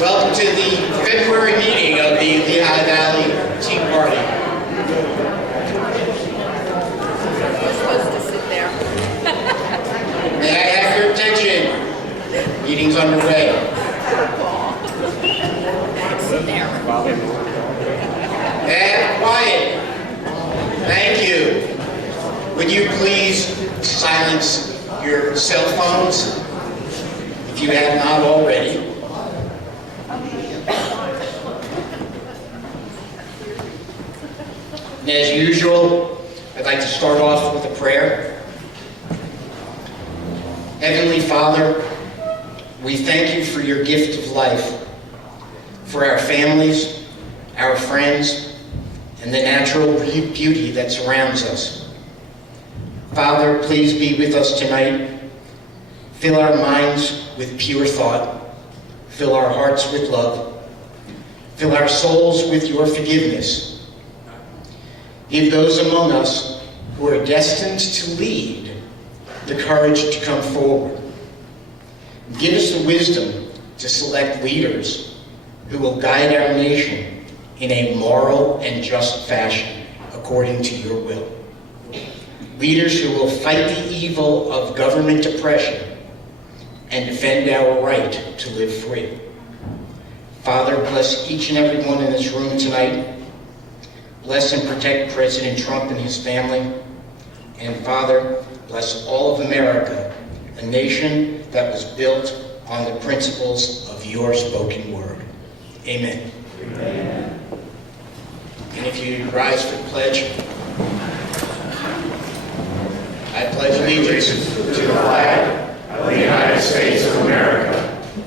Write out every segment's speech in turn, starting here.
Welcome to the February meeting of the Lehigh Valley Tea Party. You're supposed to sit there. May I have your attention? Meeting's underway. Sit there. And quiet. Thank you. Would you please silence your cell phones if you have not already? And as usual, I'd like to start off with a prayer. Heavenly Father, we thank you for your gift of life, for our families, our friends, and the natural beauty that surrounds us. Father, please be with us tonight. Fill our minds with pure thought. Fill our hearts with love. Fill our souls with your forgiveness. Give those among us who are destined to lead the courage to come forward. Give us the wisdom to select leaders who will guide our nation in a moral and just fashion according to your will. Leaders who will fight the evil of government oppression and defend our right to live free. Father, bless each and every one in this room tonight. Bless and protect President Trump and his family. And Father, bless all of America, a nation that was built on the principles of your spoken word. Amen. Amen. And if you rise for the pledge. I pledge allegiance to the flag of the United States of America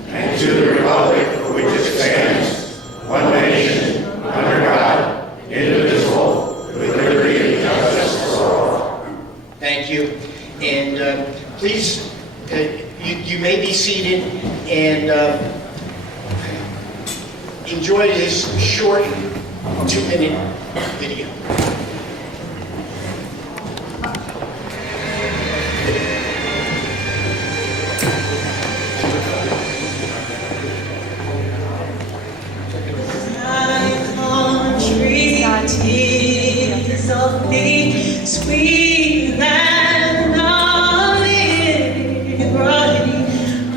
and to the republic for which it stands, one nation, under God, indivisible, with liberty and justice for all. Thank you. And please, you may be seated and enjoy this short 2-minute video. Tears of thee, sweet land of liberty,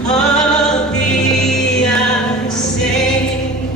of thee I sing.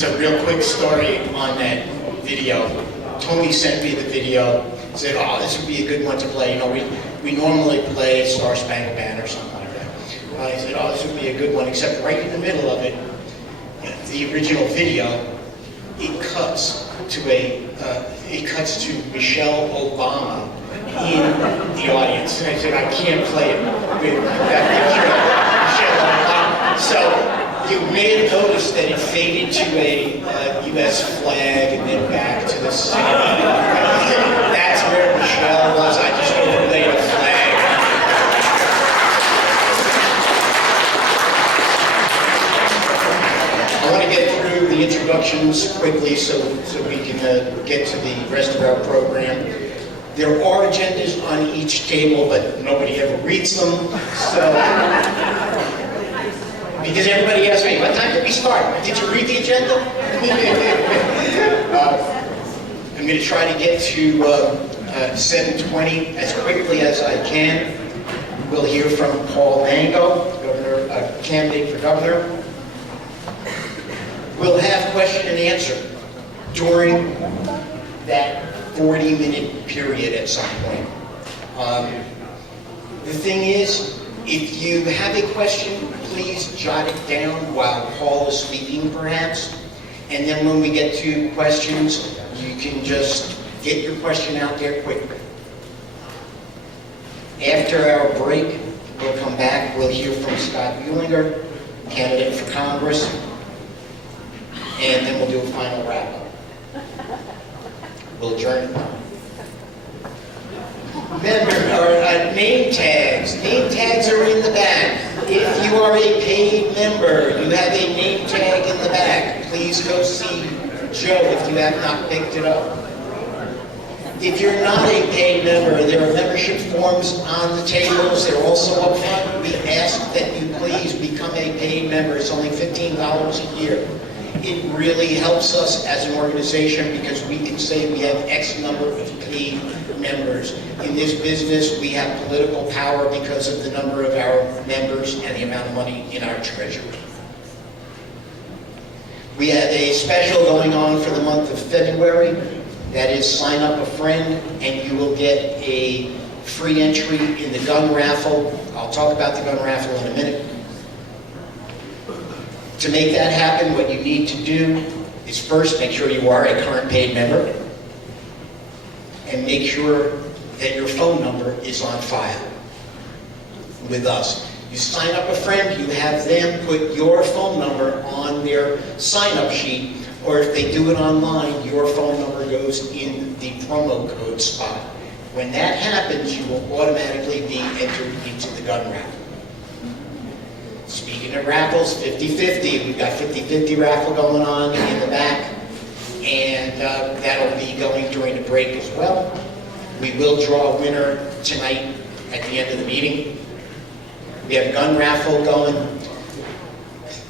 So real quick story on that video. Tony sent me the video, said, oh, this would be a good one to play. You know, we normally play Star Spangled Banner or something like that. I said, oh, this would be a good one, except right in the middle of it, the original video, it cuts to Michelle Obama in the audience. And I said, I can't play it with that picture of Michelle Obama. So you may have noticed that it faded to a U.S. flag and then back to the city. That's where Michelle was. I just overlaid a flag. I want to get through the introductions quickly so we can get to the rest of our program. There are agendas on each table, but nobody ever reads them. So. Because everybody asks me, what time did we start? Did you read the agenda? I'm going to try to get to 7:20 as quickly as I can. We'll hear from Paul Mango, candidate for governor. We'll have question and answer during that 40-minute period at some point. The thing is, if you have a question, please jot it down while Paul is speaking, perhaps. And then when we get to questions, you can just get your question out there quickly. After our break, we'll come back. We'll hear from Scott Uehlinger, candidate for Congress. And then we'll do a final wrap-up. We'll adjourn. Name tags. Name tags are in the back. If you are a paid member, you have a name tag in the back. Please go see Joe if you have not picked it up. If you're not a paid member, there are membership forms on the tables. They're also up front. We ask that you please become a paid member. It's only $15 a year. It really helps us as an organization because we can say we have X number of paid members. In this business, we have political power because of the number of our members and the amount of money in our treasury. We have a special going on for the month of February. That is sign up a friend and you will get a free entry in the gun raffle. I'll talk about the gun raffle in a minute. To make that happen, what you need to do is first make sure you are a current paid member and make sure that your phone number is on file with us. You sign up a friend, you have them put your phone number on their sign-up sheet, or if they do it online, your phone number goes in the promo code spot. When that happens, you will automatically be entered into the gun raffle. Speaking of raffles, 50-50. We've got 50-50 raffle going on in the back, and that'll be going during the break as well. We will draw a winner tonight at the end of the meeting. We have a gun raffle going.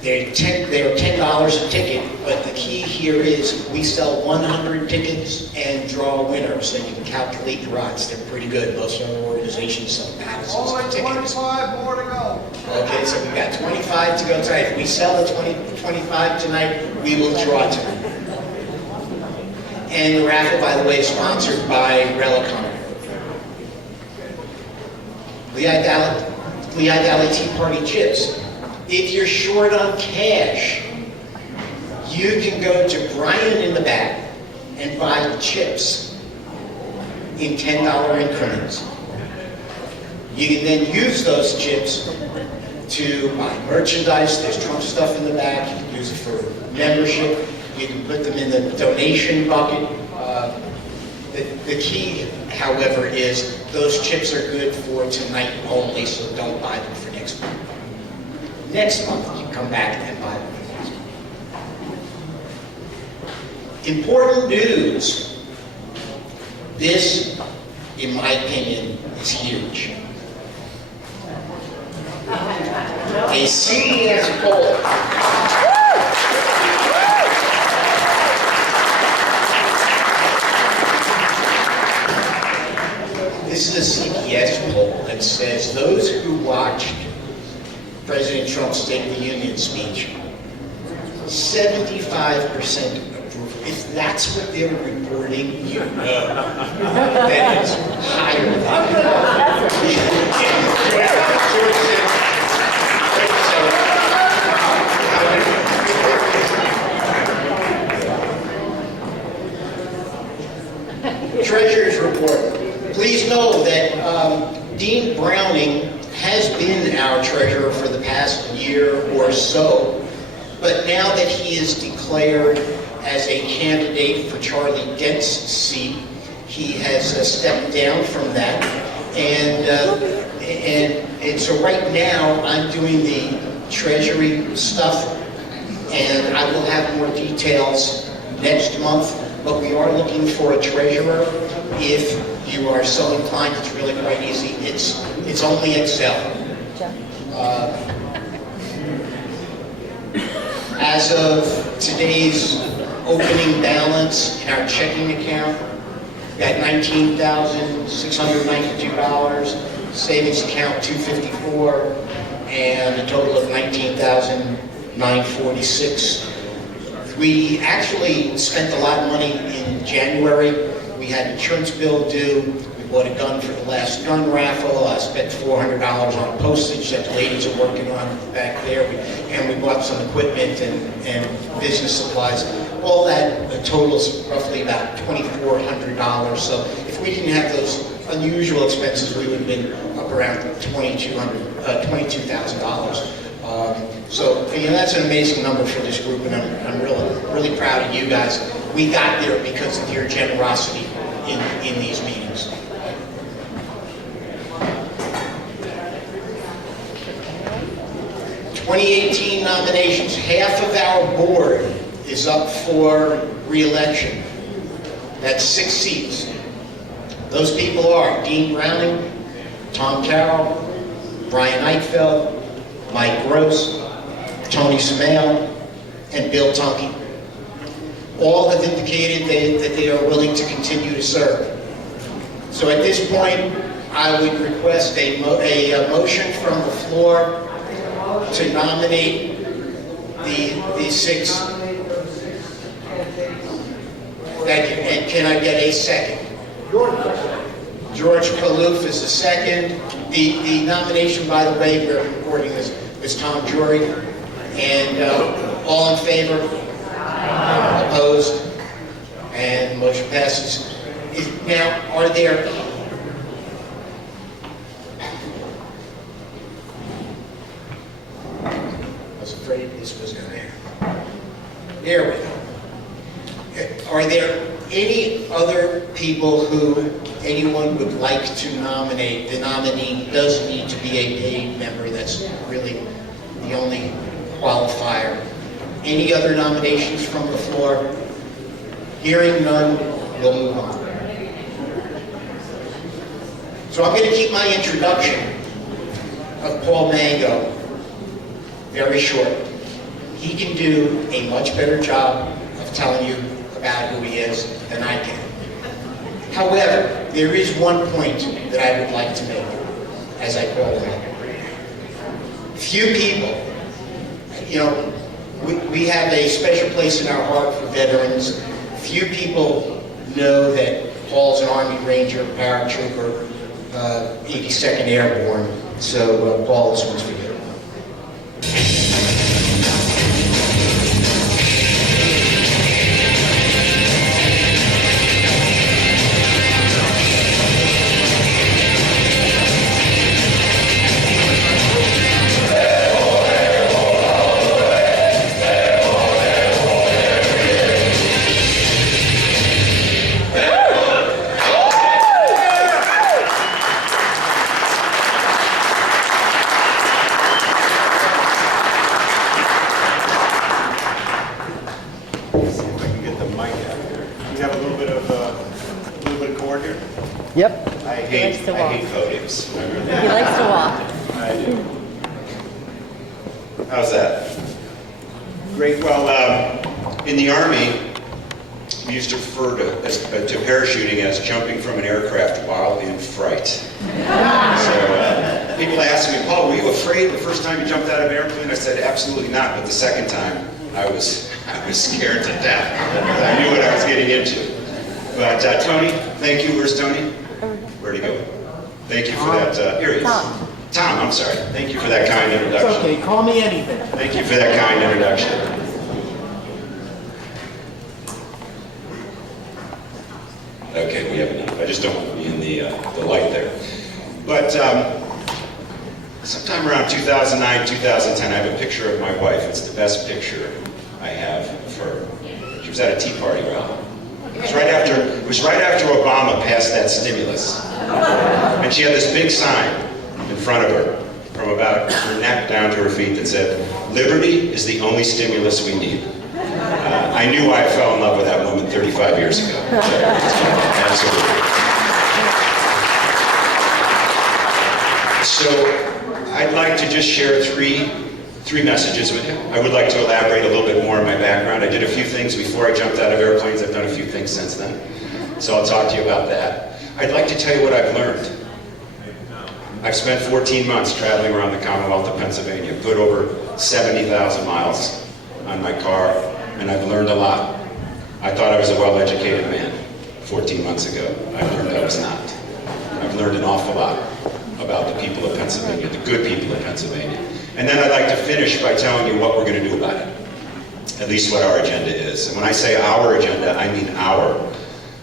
They're $10 a ticket, but the key here is we sell 100 tickets and draw a winner, so you can calculate the odds. They're pretty good. Most other organizations sell thousands of tickets. 25 more to go. Okay, so we've got 25 to go tonight. If we sell the 25 tonight, we will draw tonight. And the raffle, by the way, is sponsored by Relicon. Lehigh Valley Tea Party chips. If you're short on cash, you can go to Brian in the back and buy chips in $10 increments. You can then use those chips to buy merchandise. There's Trump stuff in the back. You can use it for membership. You can put them in the donation bucket. The key, however, is those chips are good for tonight only, so don't buy them for next month. Next month, you come back and buy them. Important news. This, in my opinion, is huge. A CBS poll. This is a CBS poll that says those who watched President Trump's State of the Union speech 75% approval. If that's what they're reporting, you know that it's higher than that. Treasurer's report. Please know that Dean Browning has been our treasurer for the past year or so, but now that he is declared as a candidate for Charlie Dent's seat, he has stepped down from that, and so right now I'm doing the treasury stuff, and I will have more details next month. But we are looking for a treasurer. If you are so inclined, it's really quite easy. It's only Excel. As of today's opening balance in our checking account, we got $19,692, savings account $254, and a total of $19,946. We actually spent a lot of money in January. We had an insurance bill due. We bought a gun for the last gun raffle. I spent $400 on postage that the ladies are working on back there. And we bought some equipment and business supplies. All that totals roughly about $2,400. So if we didn't have those unusual expenses, we would have been up around $22,000. So that's an amazing number for this group, and I'm really proud of you guys. We got there because of your generosity in these meetings. '18 nominations. Half of our board is up for re-election. That's 6 seats. Those people are Dean Browning, Tom Carroll, Brian Eichfeld, Mike Gross, Tony Smale, and Bill Tonke. All have indicated that they are willing to continue to serve. So at this point, I would request a motion from the floor to nominate the 6. Thank you. And can I get a second? George Palouf is the second. The nomination, by the way, we're recording this, was Tom Jury. And all in favor? Opposed? And the motion passes. Now, are there... I was afraid this was going to happen. There we go. Are there any other people who anyone would like to nominate? The nominee does need to be a paid member. That's really the only qualifier. Any other nominations from the floor? Hearing none, we'll move on. So I'm going to keep my introduction of Paul Mango very short. He can do a much better job of telling you about who he is than I can. However, there is one point that I would like to make as I call him out. Few people, we have a special place in our heart for veterans. Few people know that Paul's an Army Ranger, paratrooper, 82nd Airborne. So, Paul, this one's for you. Yep. I hate podiums. He likes to walk. I do. How's that? Great. Well, in the Army, we used to refer to parachuting as jumping from an aircraft while in fright. So people ask me, Paul, were you afraid the first time you jumped out of an airplane? I said, absolutely not. But the second time, I was scared to death. I knew what I was getting into. But Tony, thank you. Where's Tony? Where'd he go? Thank you for that. Here he is. Tom, I'm sorry. Thank you for that kind It's introduction. okay, call me anything. Thank you for that kind introduction. Okay, we have enough. I just don't want to be in the light there. But sometime around 2009, 2010, I have a picture of my wife. It's the best picture I have of her. She was at a Tea Party rally. It was right after Obama passed that stimulus. And she had this big sign in front of her from about her neck down to her feet that said, "Liberty is the only stimulus we need." I knew I fell in love with that woman 35 years ago. Absolutely. So I'd like to just share three messages with you. I would like to elaborate a little bit more on my background. I did a few things before I jumped out of airplanes. I've done a few things since then. So I'll talk to you about that. I'd like to tell you what I've learned. I've spent 14 months traveling around the Commonwealth of Pennsylvania, put over 70,000 miles on my car, and I've learned a lot. I thought I was a well-educated man 14 months ago. I learned I was not. I've learned an awful lot about the people of Pennsylvania, the good people of Pennsylvania. And then I'd like to finish by telling you what we're going to do about it, at least what our agenda is. And when I say our agenda, I mean our.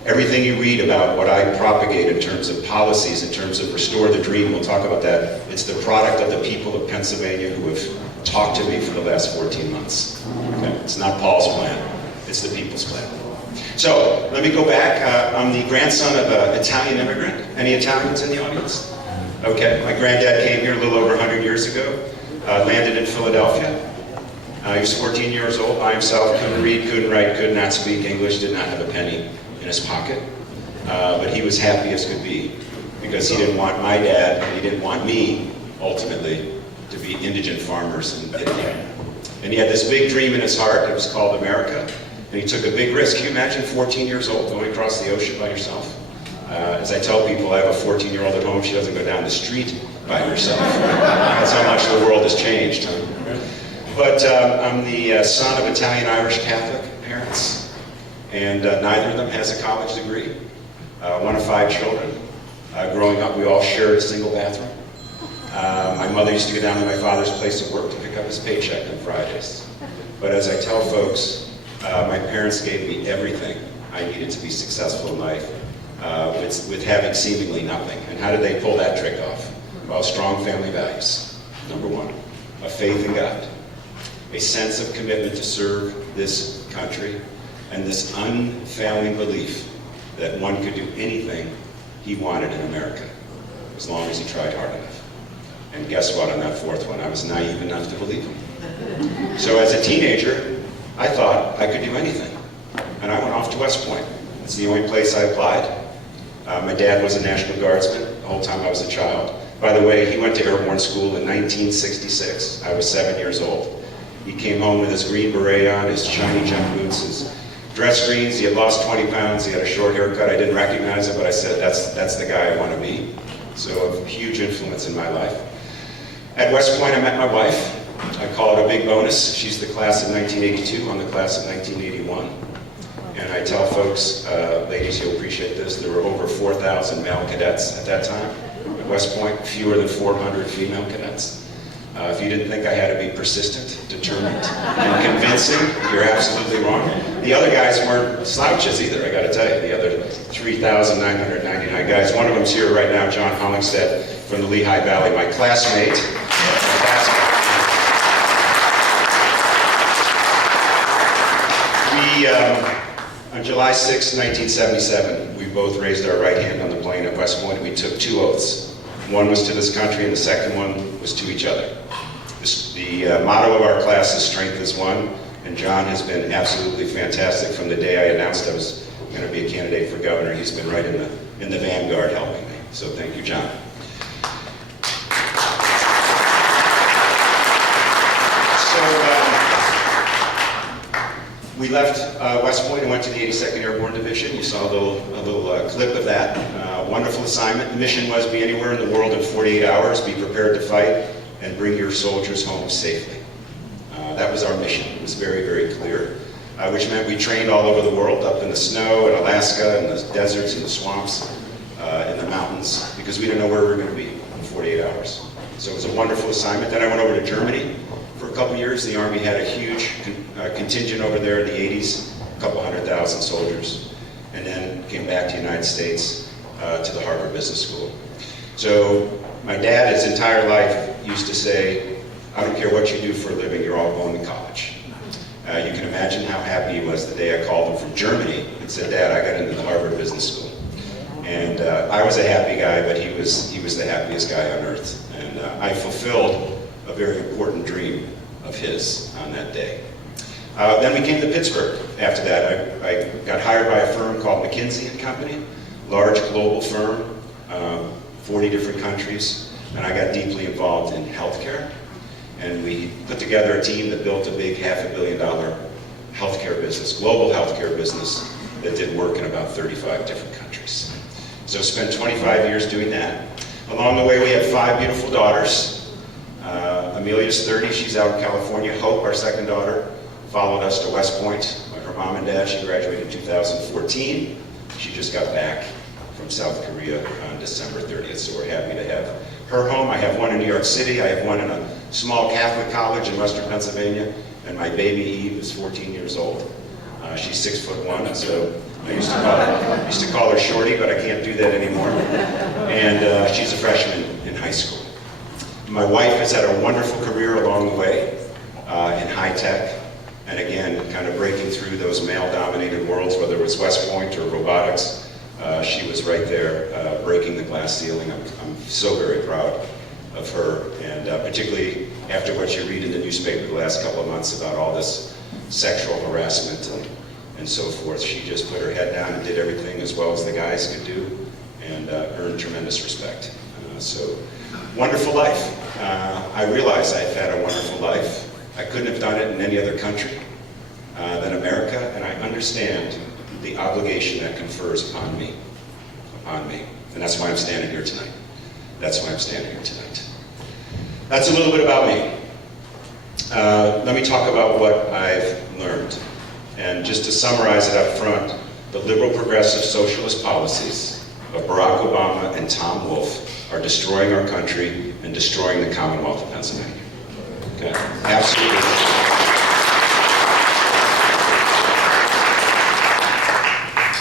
Everything you read about what I propagate in terms of policies, in terms of Restore the Dream, we'll talk about that. It's the product of the people of Pennsylvania who have talked to me for the last 14 months. Okay? It's not Paul's plan, it's the people's plan. So, let me go back. I'm the grandson of an Italian immigrant. Any Italians in the audience? Okay, my granddad came here a little over 100 years ago, landed in Philadelphia. He was 14 years old by himself, couldn't read, couldn't write, could not speak English, did not have a penny in his pocket. But he was happy as could be because he didn't want my dad, and he didn't want me, ultimately, to be indigent farmers in Italy. And he had this big dream in his heart. It was called America. And he took a big risk. Can you imagine 14 years old going across the ocean by yourself? As I tell people, I have a 14-year-old at home. She doesn't go down the street by herself. That's how much the world has changed. Huh? But I'm the son of Italian-Irish Catholic parents. And neither of them has a college degree. One of 5 children. Growing up, we all shared a single bathroom. My mother used to go down to my father's place of work to pick up his paycheck on Fridays. But as I tell folks, my parents gave me everything I needed to be successful in life, with having seemingly nothing. And how did they pull that trick off? Well, strong family values, number one. A faith in God. A sense of commitment to serve this country. And this unfailing belief that one could do anything he wanted in America, as long as he tried hard enough. And guess what, on that 4th one, I was naive enough to believe him. So as a teenager, I thought I could do anything. And I went off to West Point. It's the only place I applied. My dad was a National Guardsman the whole time I was a child. By the way, he went to airborne school in 1966. I was 7 years old. He came home with his green beret on, his shiny jump boots, his dress greens. He had lost 20 pounds. He had a short haircut. I didn't recognize it, but I said, that's the guy I want to be. So a huge influence in my life. At West Point, I met my wife. I call it a big bonus. She's the class of 1982. I'm the class of 1981. And I tell folks, ladies, you'll appreciate this, there were over 4,000 male cadets at that time. At West Point, fewer than 400 female cadets. If you didn't think I had to be persistent, determined, and convincing, you're absolutely wrong. The other guys weren't slouches either, I gotta tell you. The other 3,999 guys. One of them's here right now, John Uehlinger from the Lehigh Valley, my classmate. On July 6, 1977, we both raised our right hand on the plane at West Point. We took 2 oaths. One was to this country, and the second one was to each other. The motto of our class is strength is one, and John has been absolutely fantastic from the day I announced I was going to be a candidate for governor. He's been right in the vanguard helping me. So thank you, John. We left West Point and went to the 82nd Airborne Division. You saw a little clip of that. Wonderful assignment. The mission was be anywhere in the world in 48 hours, be prepared to fight, and bring your soldiers home safely. That was our mission. It was very, very clear, which meant we trained all over the world, up in the snow, in Alaska, in the deserts, in the swamps, in the mountains, because we didn't know where we were going to be in 48 hours. So it was a wonderful assignment. Then I went over to Germany for a couple years. The Army had a huge contingent over there in the 80s, a couple 100,000 soldiers, and then came back to the United States to the Harvard Business School. So my dad, his entire life, used to say, I don't care what you do for a living, you're all going to college. You can imagine how happy he was the day I called him from Germany and said, Dad, I got into the Harvard Business School. And I was a happy guy, but he was the happiest guy on earth. And I fulfilled a very important dream of his on that day. Then we came to Pittsburgh. After that, I got hired by a firm called McKinsey & Company, large global firm, 40 different countries, and I got deeply involved in healthcare. And we put together a team that built a big $500 million healthcare business, global healthcare business that did work in about 35 different countries. So spent 25 years doing that. Along the way, we had 5 beautiful daughters. Amelia's 30, she's out in California. Hope, our second daughter, followed us to West Point. Her mom and dad, she graduated in 2014. She just got back from South Korea on December 30th, so we're happy to have her home. I have one in New York City. I have one in a small Catholic college in Western Pennsylvania, and my baby Eve is 14 years old. She's 6'1", so I used to call her Shorty, but I can't do that anymore. And she's a freshman in high school. My wife has had a wonderful career along the way in high tech, and again, kind of breaking through those male-dominated worlds, whether it was West Point or robotics. She was right there breaking the glass ceiling. I'm so very proud of her, and particularly after what you read in the newspaper the last couple of months about all this sexual harassment and so forth. She just put her head down and did everything as well as the guys could do, and earned tremendous respect. So, wonderful life. I realize I've had a wonderful life. I couldn't have done it in any other country than America, and I understand the obligation that confers upon me. And that's why I'm standing here tonight. That's why I'm standing here tonight. That's a little bit about me. Let me talk about what I've learned. And just to summarize it up front, the liberal progressive socialist policies of Barack Obama and Tom Wolfe are destroying our country and destroying the Commonwealth of Pennsylvania. Okay? Absolutely.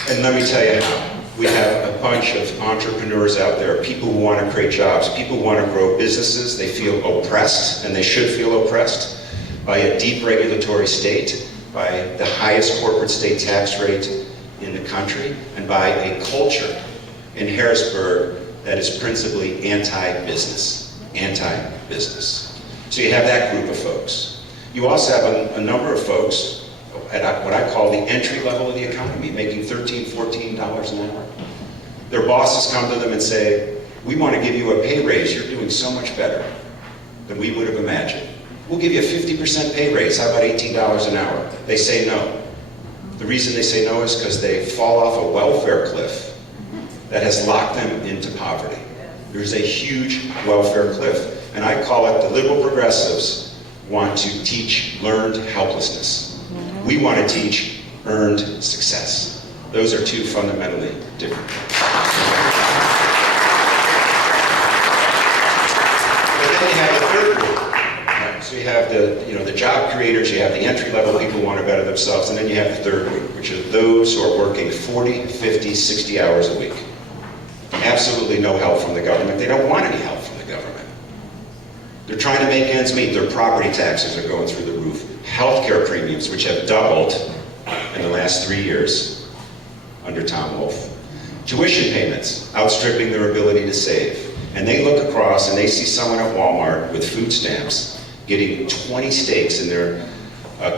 And let me tell you how. We have a bunch of entrepreneurs out there, people who want to create jobs, people who want to grow businesses. They feel oppressed, and they should feel oppressed, by a deep regulatory state, by the highest corporate state tax rate in the country, and by a culture in Harrisburg that is principally anti-business. Anti-business. So you have that group of folks. You also have a number of folks at what I call the entry level of the economy, making $13, $14 an hour. Their bosses come to them and say, we want to give you a pay raise. You're doing so much better than we would have imagined. We'll give you a 50% pay raise. How about $18 an hour? They say no. The reason they say no is because they fall off a welfare cliff that has locked them into poverty. There's a huge welfare cliff. And I call it the liberal progressives want to teach learned helplessness. We want to teach earned success. Those are two fundamentally different things. But then you have the third group. Right? So you have the job creators, you have the entry-level people who want to better themselves, and then you have the third group, which are those who are working 40, 50, 60 hours a week. Absolutely no help from the government. They don't want any help from the government. They're trying to make ends meet. Their property taxes are going through the roof. Healthcare premiums, which have doubled in the last 3 years under Tom Wolfe. Tuition payments outstripping their ability to save. And they look across and they see someone at Walmart with food stamps getting 20 steaks in their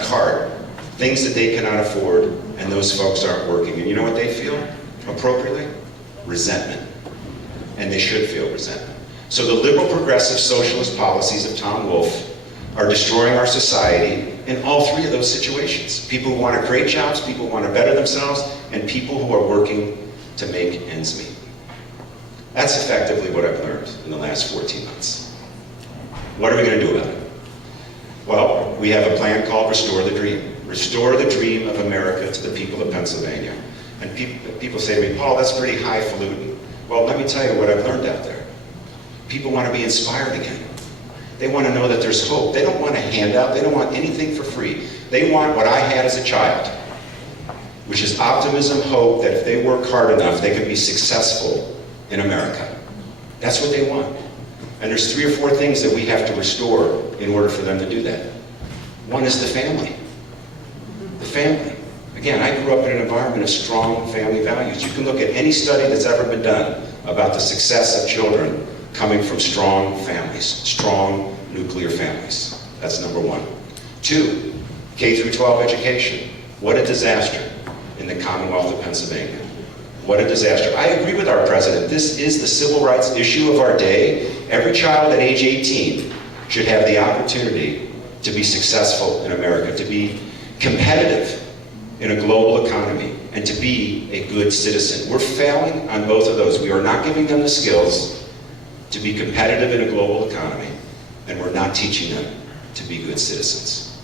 cart, things that they cannot afford, and those folks aren't working. And you know what they feel? Appropriately? Resentment. And they should feel resentment. So the liberal progressive socialist policies of Tom Wolfe are destroying our society in all three of those situations. People who want to create jobs, people who want to better themselves, and people who are working to make ends meet. That's effectively what I've learned in the last 14 months. What are we going to do about it? Well, we have a plan called Restore the Dream. Restore the dream of America to the people of Pennsylvania. And people say to me, Paul, that's pretty highfalutin. Well, let me tell you what I've learned out there. People want to be inspired again. They want to know that there's hope. They don't want a handout. They don't want anything for free. They want what I had as a child, which is optimism, hope, that if they work hard enough, they can be successful in America. That's what they want. And there's 3 or 4 things that we have to restore in order for them to do that. One is the family. The family. Again, I grew up in an environment of strong family values. You can look at any study that's ever been done about the success of children coming from strong families, strong nuclear families. That's number 1. 2, K through 12 education. What a disaster in the Commonwealth of Pennsylvania. What a disaster. I agree with our president. This is the civil rights issue of our day. Every child at age 18 should have the opportunity to be successful in America, to be competitive in a global economy, and to be a good citizen. We're failing on both of those. We are not giving them the skills to be competitive in a global economy, and we're not teaching them to be good citizens.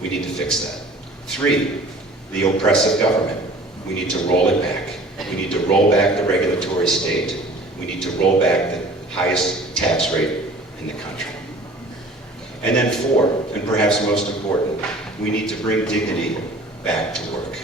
We need to fix that. 3, the oppressive government. We need to roll it back. We need to roll back the regulatory state. We need to roll back the highest tax rate in the country. And then 4, and perhaps most important, we need to bring dignity back to work.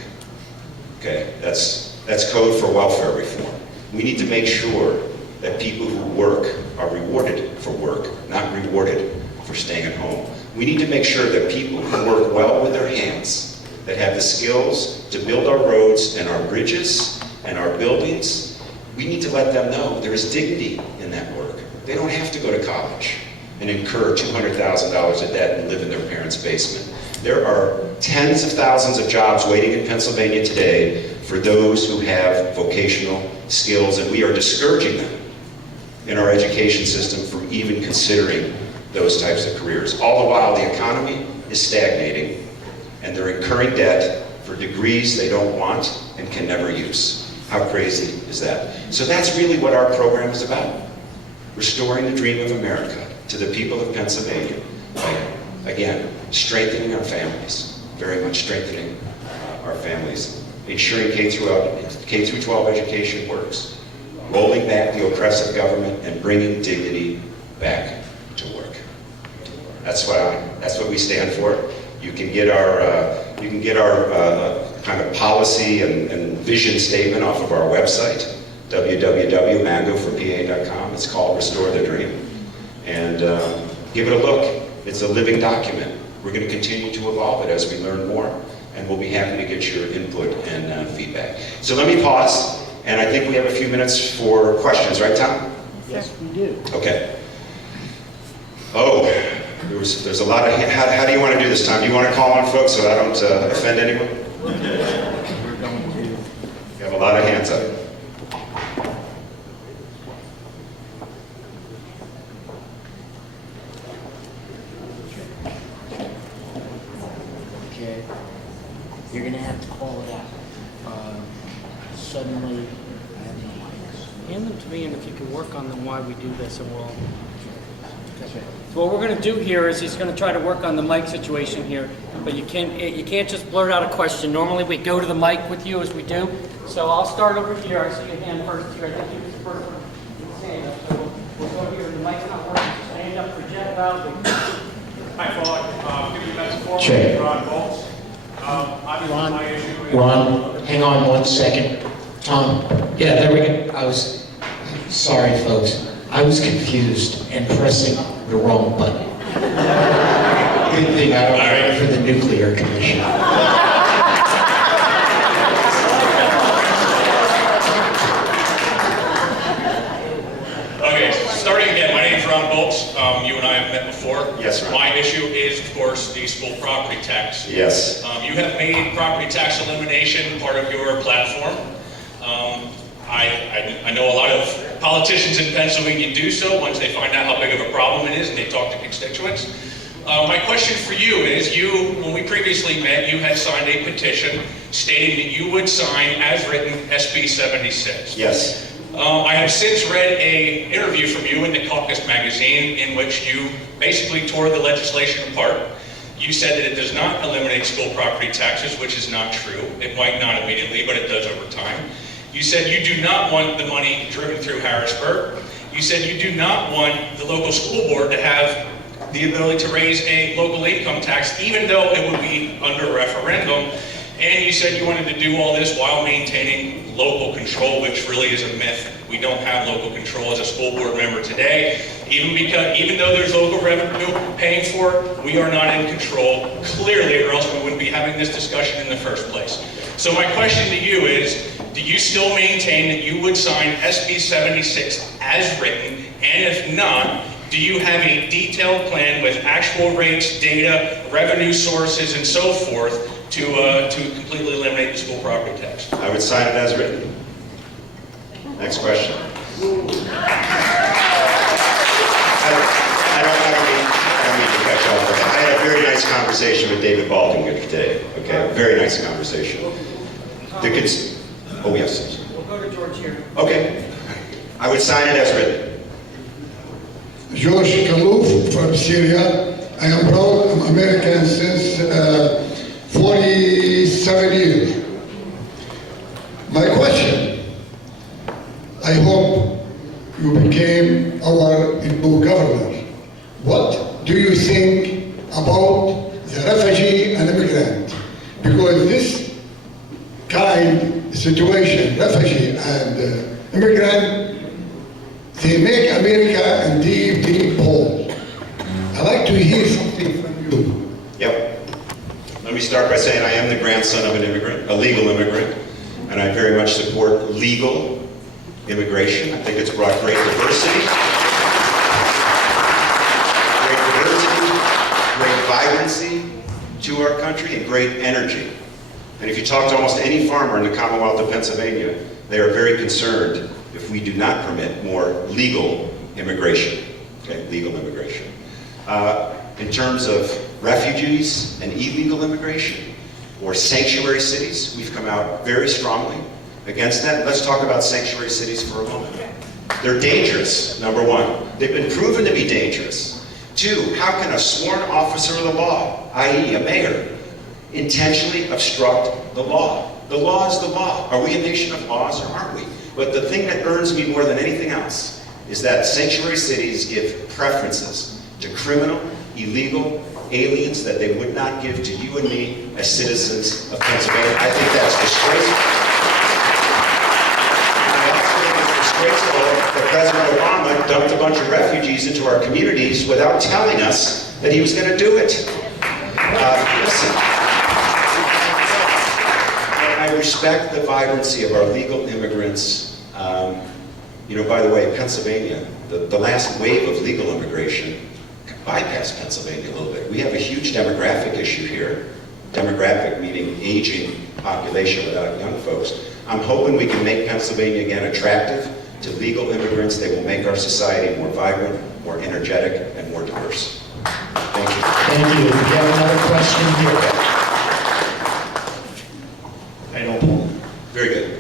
Okay, that's code for welfare reform. We need to make sure that people who work are rewarded for work, not rewarded for staying at home. We need to make sure that people who work well with their hands, that have the skills to build our roads and our bridges and our buildings, we need to let them know there is dignity in that work. They don't have to go to college and incur $200,000 of debt and live in their parents' basement. There are tens of thousands of jobs waiting in Pennsylvania today for those who have vocational skills, and we are discouraging them in our education system from even considering those types of careers. All the while, the economy is stagnating, and they're incurring debt for degrees they don't want and can never use. How crazy is that? So that's really what our program is about. Restoring the dream of America to the people of Pennsylvania by, again, strengthening our families, very much strengthening our families, ensuring K through 12 education works, rolling back the oppressive government, and bringing dignity back to work. That's what we stand for. You can get our kind of policy and vision statement off of our website, www.mangoforpa.com. It's called Restore the Dream. And give it a look. It's a living document. We're going to continue to evolve it as we learn more, and we'll be happy to get your input and feedback. So let me pause, and I think we have a few minutes for questions, right, Tom? Yes, we do. Okay. Oh, there's a lot of, how do you want to do this, Tom? Do you want to call on folks so I don't offend anyone? We're going to. You have a lot of hands up. Okay. You're going to have to call it out. Suddenly, I have no mics. Hand them to me, and if you can work on them while we do this, and we'll... Okay. So what we're going to do here is he's going to try to work on the mic situation here, but you can't just blurt out a question. Normally we go to the mic with you as we do. So I'll start over here. I see your hand first here. I think you was the first one. Stand up. So we'll go here. The mic's not working. So stand up, project loudly. Hi, Paul. Give you a message for Check. me, Ron Bolts. Obviously, Ron. my issue is... Ron, hang on 1 second. Tom, yeah, there we go. Sorry folks, I was confused and pressing the wrong button. Good thing I don't work for the Nuclear Commission. Okay, starting again, my name's Ron Bolts. You and I have met before. Yes, Ron. My issue is, of course, the school property tax. Yes. You have made property tax elimination part of your platform. I know a lot of politicians in Pennsylvania do so once they find out how big of a problem it is and they talk to constituents. My question for you is, when we previously met, you had signed a petition stating that you would sign, as written, SB 76. Yes. I have since read an interview from you in the Caucus magazine in which you basically tore the legislation apart. You said that it does not eliminate school property taxes, which is not true. It might not immediately, but it does over time. You said you do not want the money driven through Harrisburg. You said you do not want the local school board to have the ability to raise a local income tax, even though it would be under a referendum. And you said you wanted to do all this while maintaining local control, which really is a myth. We don't have local control as a school board member today. Even though there's local revenue paying for it, we are not in control, clearly, or else we wouldn't be having this discussion in the first place. So my question to you is, do you still maintain that you would sign SB 76 as written? And if not, do you have a detailed plan with actual rates, data, revenue sources, and so forth to completely eliminate the school property tax? I would sign it as written. Next question. I don't mean to cut you off. I had a very nice conversation with David Uehlinger today. Okay, very nice conversation. Oh, yes. We'll go to George here. Okay. I would sign it as written. George Kalouf from Syria. I am proud I'm American since 47 years. My question, I hope you became our new governor. What do you think about the refugee and immigrant? Because this kind situation, refugee and immigrant, they make America indeed deep hole. I'd like to hear something from you. Yep. Let me start by saying I am the grandson of an immigrant, a legal immigrant, and I very much support legal immigration. I think it's brought great diversity, great vibrancy to our country, and great energy. And if you talk to almost any farmer in the Commonwealth of Pennsylvania, they are very concerned if we do not permit more legal immigration, okay, legal immigration. In terms of refugees and illegal immigration, or sanctuary cities, we've come out very strongly against that. Let's talk about sanctuary cities for a moment. They're dangerous, number one. They've been proven to be dangerous. Two, how can a sworn officer of the law, i.e. a mayor, intentionally obstruct the law? The law is the law. Are we a nation of laws or aren't we? But the thing that burns me more than anything else is that sanctuary cities give preferences to criminal, illegal aliens that they would not give to you and me as citizens of Pennsylvania. I think that's disgraceful. And I also think it's disgraceful that President Obama dumped a bunch of refugees into our communities without telling us that he was going to do it. Listen, I respect the vibrancy of our legal immigrants. You know, by the way, Pennsylvania, the last wave of legal immigration bypassed Pennsylvania a little bit. We have a huge demographic issue here. Demographic meaning aging population without young folks. I'm hoping we can make Pennsylvania again attractive to legal immigrants. They will make our society more vibrant, more energetic, and more diverse. Thank you. Thank you. We have another question here. I don't know. Very good.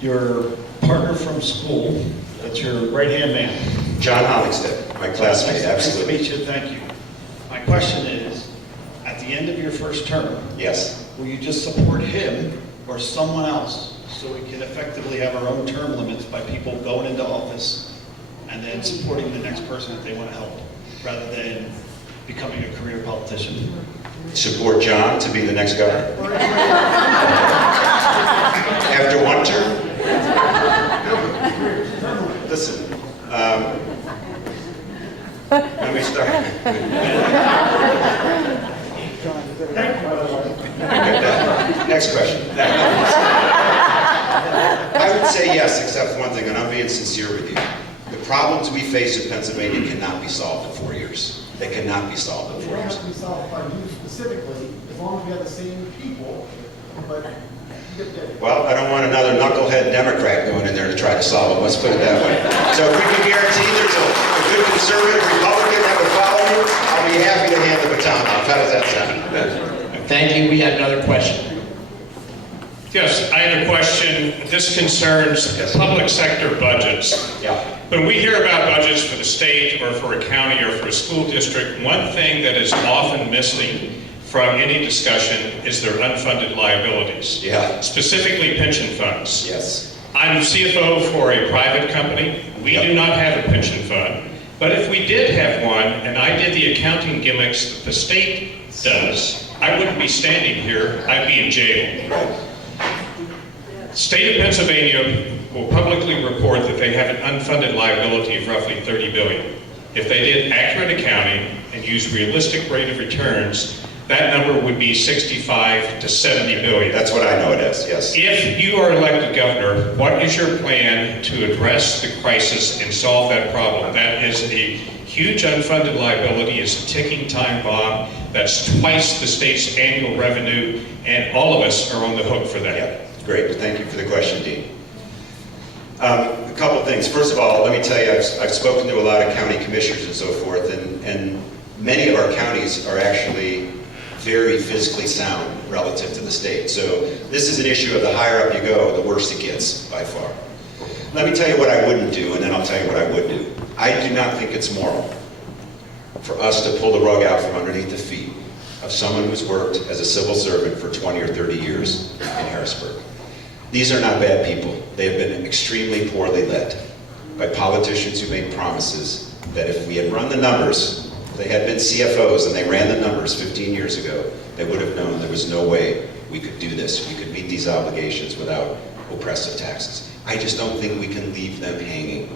Your partner from school, that's your right-hand man. John Hollingsted, my classmate, absolutely. Nice to meet you, thank you. My question is, at the end of your first term, Yes. will you just support him or someone else so we can effectively have our own term limits by people going into office and then supporting the next person that they want to help, rather than becoming a career politician? Support John to be the next governor. After one term? Listen, let me start. Next question. I would say yes, except for one thing, and I'm being sincere with you. The problems we face in Pennsylvania cannot be solved in 4 years. They cannot be solved in 4 They years. have to be solved by you specifically, as long as we have the same people, but Well, I don't want another knucklehead Democrat going in there to try to solve it, let's put it that way. So if we can guarantee there's a good conservative Republican that would follow you, I'll be happy to hand the baton off. How does that sound? Thank you. We have another question. Yes, I have a question. This concerns public sector budgets. Yeah. When we hear about budgets for the the state or for a county or for a school district, one thing that is often missing from any discussion is their unfunded liabilities. Yeah. Specifically pension funds. Yes. I'm CFO for a private company. We do not have a pension fund. But if we did have one, and I did the accounting gimmicks that the state does, I wouldn't be standing here, I'd be in jail. The state of Pennsylvania will publicly report that they have an unfunded liability of roughly $30 billion. If they did accurate accounting and used realistic rate of returns, that number would be 65 to 70 billion. That's what I know it is, yes. If you are elected governor, what is your plan to address the crisis and solve that problem? That is a huge unfunded liability, is a ticking time bomb. That's twice the state's annual revenue, and all of us are on the hook for that. Yeah, great. Thank you for the question, Dean. A couple of things. First of all, let me tell you, I've spoken to a lot of county commissioners and so forth, and many of our counties are actually very physically sound relative to the state. So this is an issue of the higher up you go, the worse it gets by far. Let me tell you what I wouldn't do, and then I'll tell you what I would do. I do not think it's moral for us to pull the rug out from underneath the feet of someone who's worked as a civil servant for 20 or 30 years in Harrisburg. These are not bad people. They have been extremely poorly led by politicians who made promises that if we had run the numbers, they had been CFOs and they ran the numbers 15 years ago, they would have known there was no way we could do this. We could meet these obligations without oppressive taxes. I just don't think we can leave them hanging.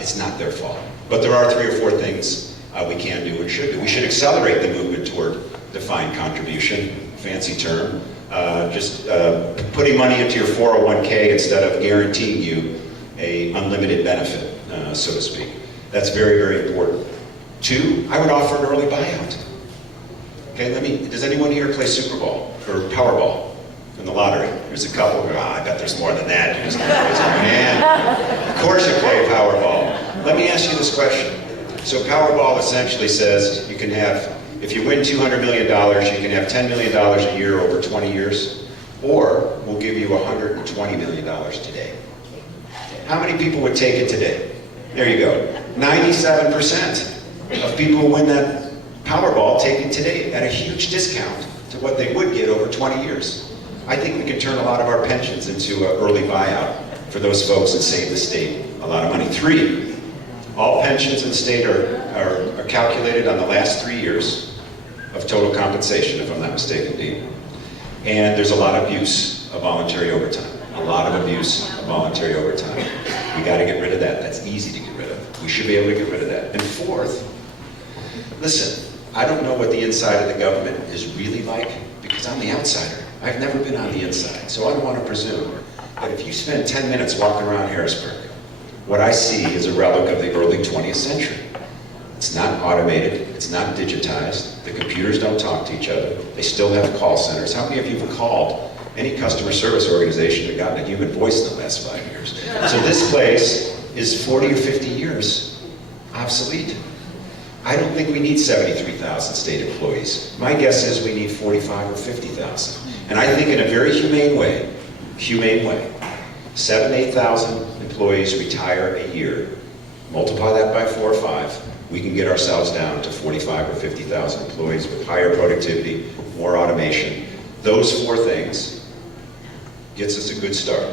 It's not their fault. But there are 3 or 4 things we can do and should do. We should accelerate the movement toward defined contribution, fancy term. Just putting money into your 401k instead of guaranteeing you a unlimited benefit, so to speak. That's very, very important. 2, I would offer an early buyout. Okay, does anyone here play Super Bowl or Powerball in the lottery? There's a couple. I bet there's more than that. Man, of course you play Powerball. Let me ask you this question. So Powerball essentially says you can have, if you win $200 million, you can have $10 million a year over 20 years, or we'll give you $120 million today. How many people would take it today? There you go. 97% of people who win that Powerball take it today at a huge discount to what they would get over 20 years. I think we can turn a lot of our pensions into an early buyout for those folks and save the state a lot of money. 3, all pensions in the state are calculated on the last 3 years of total compensation, if I'm not mistaken, Dean. And there's a lot of abuse of voluntary overtime. A lot of abuse of voluntary overtime. We got to get rid of that. That's easy to get rid of. We should be able to get rid of that. And 4th, listen, I don't know what the inside of the government is really like because I'm the outsider. I've never been on the inside, so I don't want to presume. But if you spend 10 minutes walking around Harrisburg, what I see is a relic of the early 20th century. It's not automated, it's not digitized, the computers don't talk to each other, they still have call centers. How many of you have called any customer service organization that gotten a human voice in the last 5 years? So this place is 40 or 50 years obsolete. I don't think we need 73,000 state employees. My guess is we need 45 or 50,000. And I think in a very humane way, 7,000 to 8,000 employees retire a year. Multiply that by 4 or 5, we can get ourselves down to 45 or 50,000 employees with higher productivity, more automation. Those 4 things gets us a good start.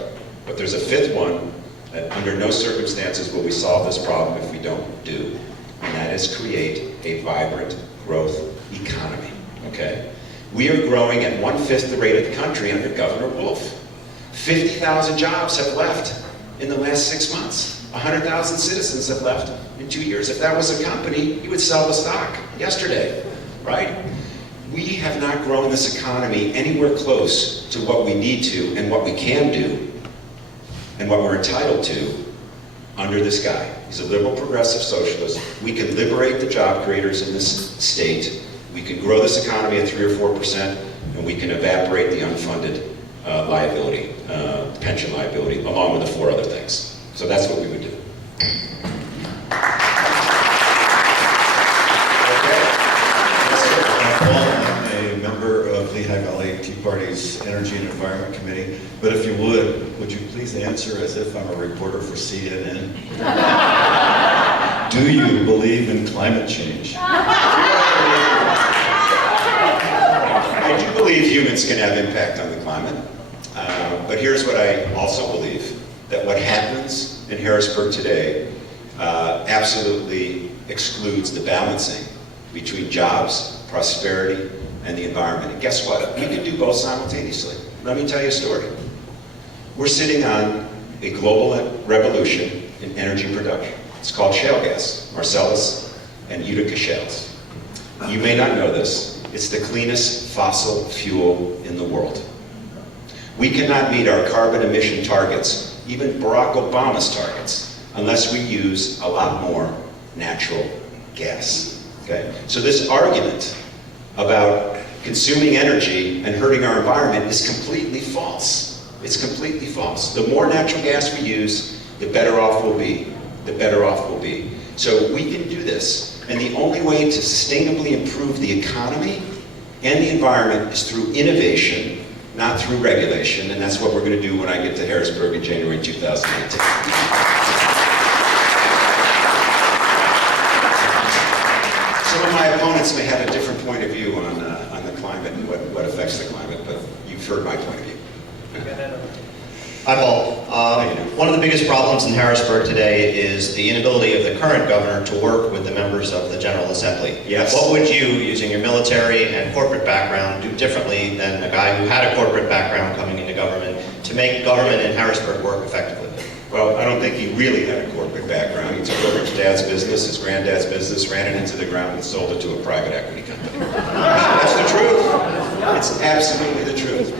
But there's a 5th one that under no circumstances will we solve this problem if we don't do, and that is create a vibrant growth economy, okay? We are growing at 1/5 the rate of the country under Governor Wolf. 50,000 jobs have left in the last 6 months. 100,000 citizens have left in 2 years. If that was a company, you would sell the stock yesterday, right? We have not grown this economy anywhere close to what we need to and what we can do and what we're entitled to under this guy. He's a liberal progressive socialist. We can liberate the job creators in this state. We can grow this economy at 3 or 4%, and we can evaporate the unfunded liability, pension liability, along with the 4 other things. So that's what we would do. I'm a member of Lehigh Valley Tea Party's Energy and Environment Committee, but if you would you please answer as if I'm a reporter for CNN? Do you believe in climate change? I do believe humans can have impact on the climate. But here's what I also believe, that what happens in Harrisburg today absolutely excludes the balancing between jobs, prosperity, and the environment. And guess what? We can do both simultaneously. Let me tell you a story. We're sitting on a global revolution in energy production. It's called shale gas, Marcellus and Utica shales. You may not know this. It's the cleanest fossil fuel in the world. We cannot meet our carbon emission targets, even Barack Obama's targets, unless we use a lot more natural gas. Okay? So this argument about consuming energy and hurting our environment is completely false. It's completely false. The more natural gas we use, the better off we'll be. The better off we'll be. So we can do this. And the only way to sustainably improve the economy and the environment is through innovation, not through regulation. And that's what we're going to do when I get to Harrisburg in January 2019. Some of my opponents may have a different point of view on the climate and what affects the climate, but you've heard my point of view. Hi, Paul. One of the biggest problems in Harrisburg today is the inability of the current governor to work with the members of the General Assembly. Yes. What would you, using your military and corporate background, do differently than a guy who had a corporate background coming into government to make government in Harrisburg work effectively? Well, I don't think he really had a corporate background. He took over his dad's business, his granddad's business, ran it into the ground and sold it to a private equity company. That's the truth. It's absolutely the truth.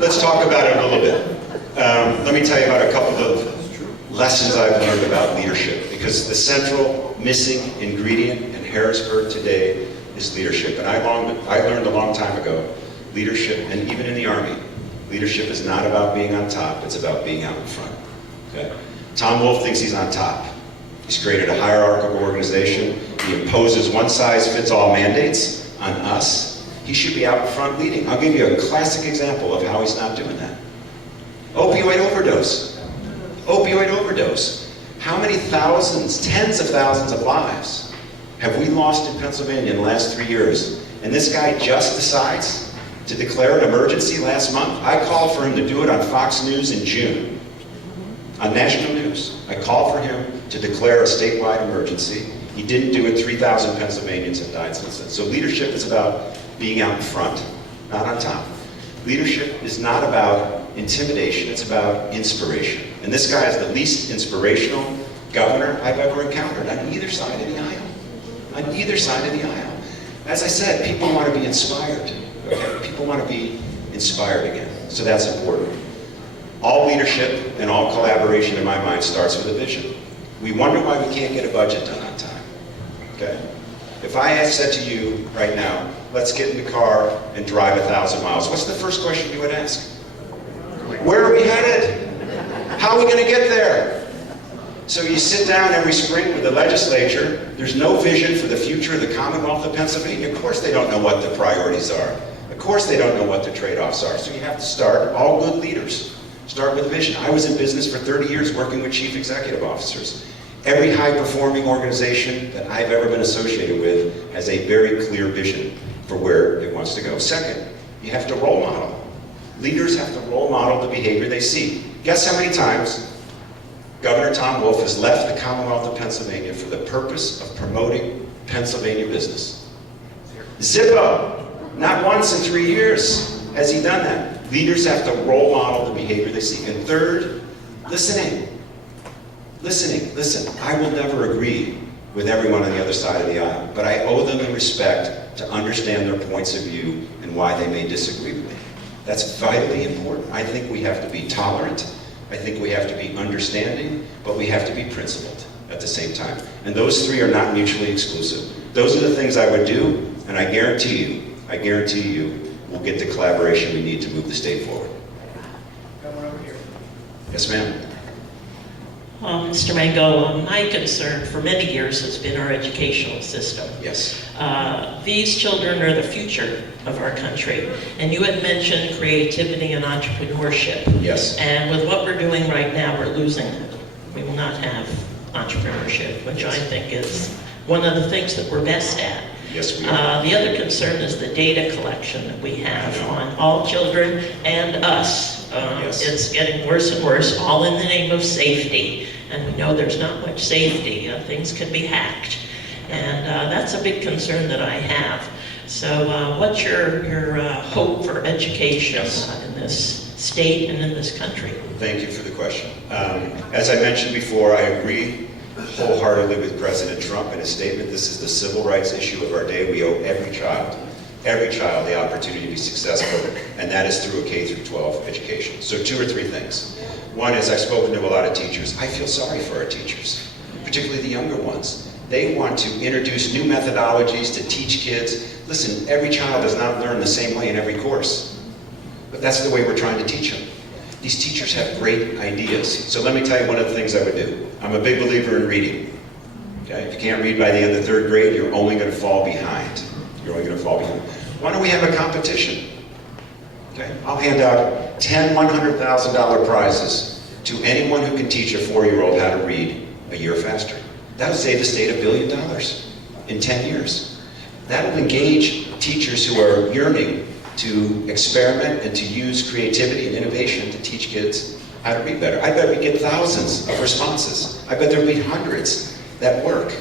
Let's talk about it a little bit. Let me tell you about a couple of lessons I've learned about leadership, because the central missing ingredient in Harrisburg today is leadership. And I learned a long time ago, leadership, and even in the Army, leadership is not about being on top, it's about being out in front. Okay? Tom Wolfe thinks he's on top. He's created a hierarchical organization. He imposes one-size-fits-all mandates on us. He should be out in front leading. I'll give you a classic example of how he's not doing that. Opioid overdose. Opioid overdose. How many thousands, tens of thousands of lives have we lost in Pennsylvania in the last 3 years? And this guy just decides to declare an emergency last month? I called for him to do it on Fox News in June. On national news. I called for him to declare a statewide emergency. He didn't do it. 3,000 Pennsylvanians have died since then. So leadership is about being out in front, not on top. Leadership is not about intimidation, it's about inspiration. And this guy is the least inspirational governor I've ever encountered on either side of the aisle. On either side of the aisle. As I said, people want to be inspired. Okay? People want to be inspired again. So that's important. All leadership and all collaboration, in my mind, starts with a vision. We wonder why we can't get a budget done on time. Okay? If I said to you right now, let's get in the car and drive 1,000 miles, what's the first question you would ask? Where are we headed? How are we going to get there? So you sit down every spring with the legislature, there's no vision for the future of the Commonwealth of Pennsylvania. Of course they don't know what the priorities are. Of course they don't know what the trade-offs are. So you have to start, all good leaders, start with a vision. I was in business for 30 years working with chief executive officers. Every high-performing organization that I've ever been associated with has a very clear vision for where it wants to go. Second, you have to role model. Leaders have to role model the behavior they see. Guess how many times Governor Tom Wolfe has left the Commonwealth of Pennsylvania for the purpose of promoting Pennsylvania business? Zippo. Not once in 3 years has he done that. Leaders have to role model the behavior they see. And third, listening. Listening. Listen, I will never agree with everyone on the other side of the aisle, but I owe them the respect to understand their points of view and why they may disagree with me. That's vitally important. I think we have to be tolerant. I think we have to be understanding, but we have to be principled at the same time. And those three are not mutually exclusive. Those are the things I would do, and I guarantee you, we'll get the collaboration we need to move the state forward. Come on over here. Yes, ma'am. Mr. Mango, my concern for many years has been our educational system. Yes. These children are the future of our country. And you had mentioned creativity and entrepreneurship. Yes. And with what we're doing right now, we're losing it. We will not have entrepreneurship, which I think is one of the things that we're best at. Yes, we are. The other concern is the data collection that we have on all children and us. Yes. It's getting worse and worse, all in the name of safety. And we know there's not much safety. Things can be hacked. And that's a big concern that I have. So what's your hope for education in this state and in this country? Thank you for the question. As I mentioned before, I agree wholeheartedly with President Trump in his statement. This is the civil rights issue of our day. We owe every child the opportunity to be successful, and that is through a K through 12 education. So 2 or 3 things. One is, I've spoken to a lot of teachers. I feel sorry for our teachers, particularly the younger ones. They want to introduce new methodologies to teach kids. Listen, every child does not learn the same way in every course, but that's the way we're trying to teach them. These teachers have great ideas. So let me tell you one of the things I would do. I'm a big believer in reading. Okay? If you can't read by the end of 3rd grade, you're only going to fall behind. You're only going to fall behind. Why don't we have a competition? Okay? I'll hand out 10 $100,000 prizes to anyone who can teach a 4-year-old how to read a year faster. That'll save the state $1 billion in 10 years. That'll engage teachers who are yearning to experiment and to use creativity and innovation to teach kids how to read better. I bet we get thousands of responses. I bet there'll be hundreds that work.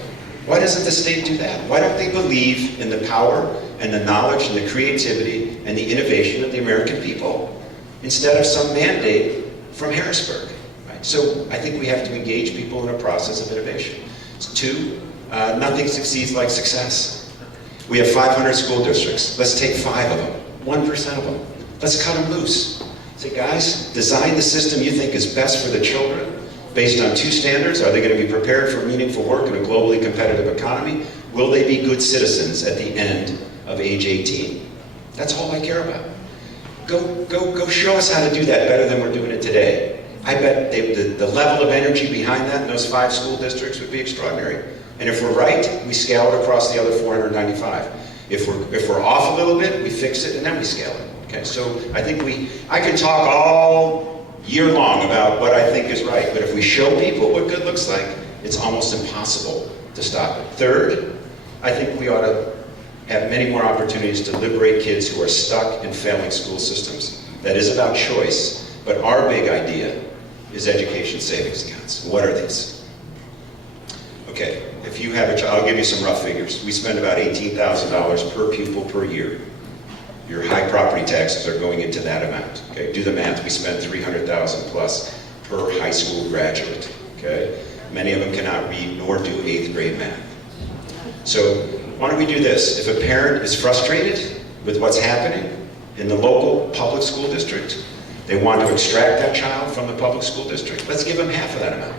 Why doesn't the state do that? Why don't they believe in the power and the knowledge and the creativity and the innovation of the American people instead of some mandate from Harrisburg? Right? So I think we have to engage people in a process of innovation. 2, nothing succeeds like success. We have 500 school districts. Let's take 5 of them. 1% of them. Let's cut them loose. Say, guys, design the system you think is best for the children based on 2 standards. Are they going to be prepared for meaningful work in a globally competitive economy? Will they be good citizens at the end of age 18? That's all I care about. Go show us how to do that better than we're doing it today. I bet the level of energy behind that in those 5 school districts would be extraordinary. And if we're right, we scale it across the other 495. If we're off a little bit, we fix it and then we scale it. Okay, so I think I could talk all year long about what I think is right, but if we show people what good looks like, it's almost impossible to stop it. 3rd, I think we ought to have many more opportunities to liberate kids who are stuck in failing school systems. That is about choice, but our big idea is education savings accounts. What are these? Okay, if you have a child, I'll give you some rough figures. We spend about $18,000 per pupil per year. Your high property taxes are going into that amount. Okay, do the math. We spend $300,000 plus per high school graduate. Okay, many of them cannot read nor do 8th grade math. So why don't we do this? If a parent is frustrated with what's happening in the local public school district, they want to extract that child from the public school district, let's give them half of that amount.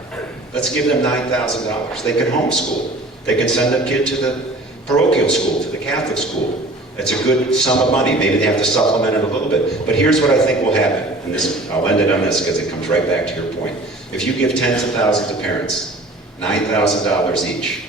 Let's give them $9,000. They can homeschool. They can send their kid to the parochial school, to the Catholic school. It's a good sum of money. Maybe they have to supplement it a little bit. But here's what I think will happen. And this, I'll end it on this because it comes right back to your point. If you give tens of thousands of parents $9,000 each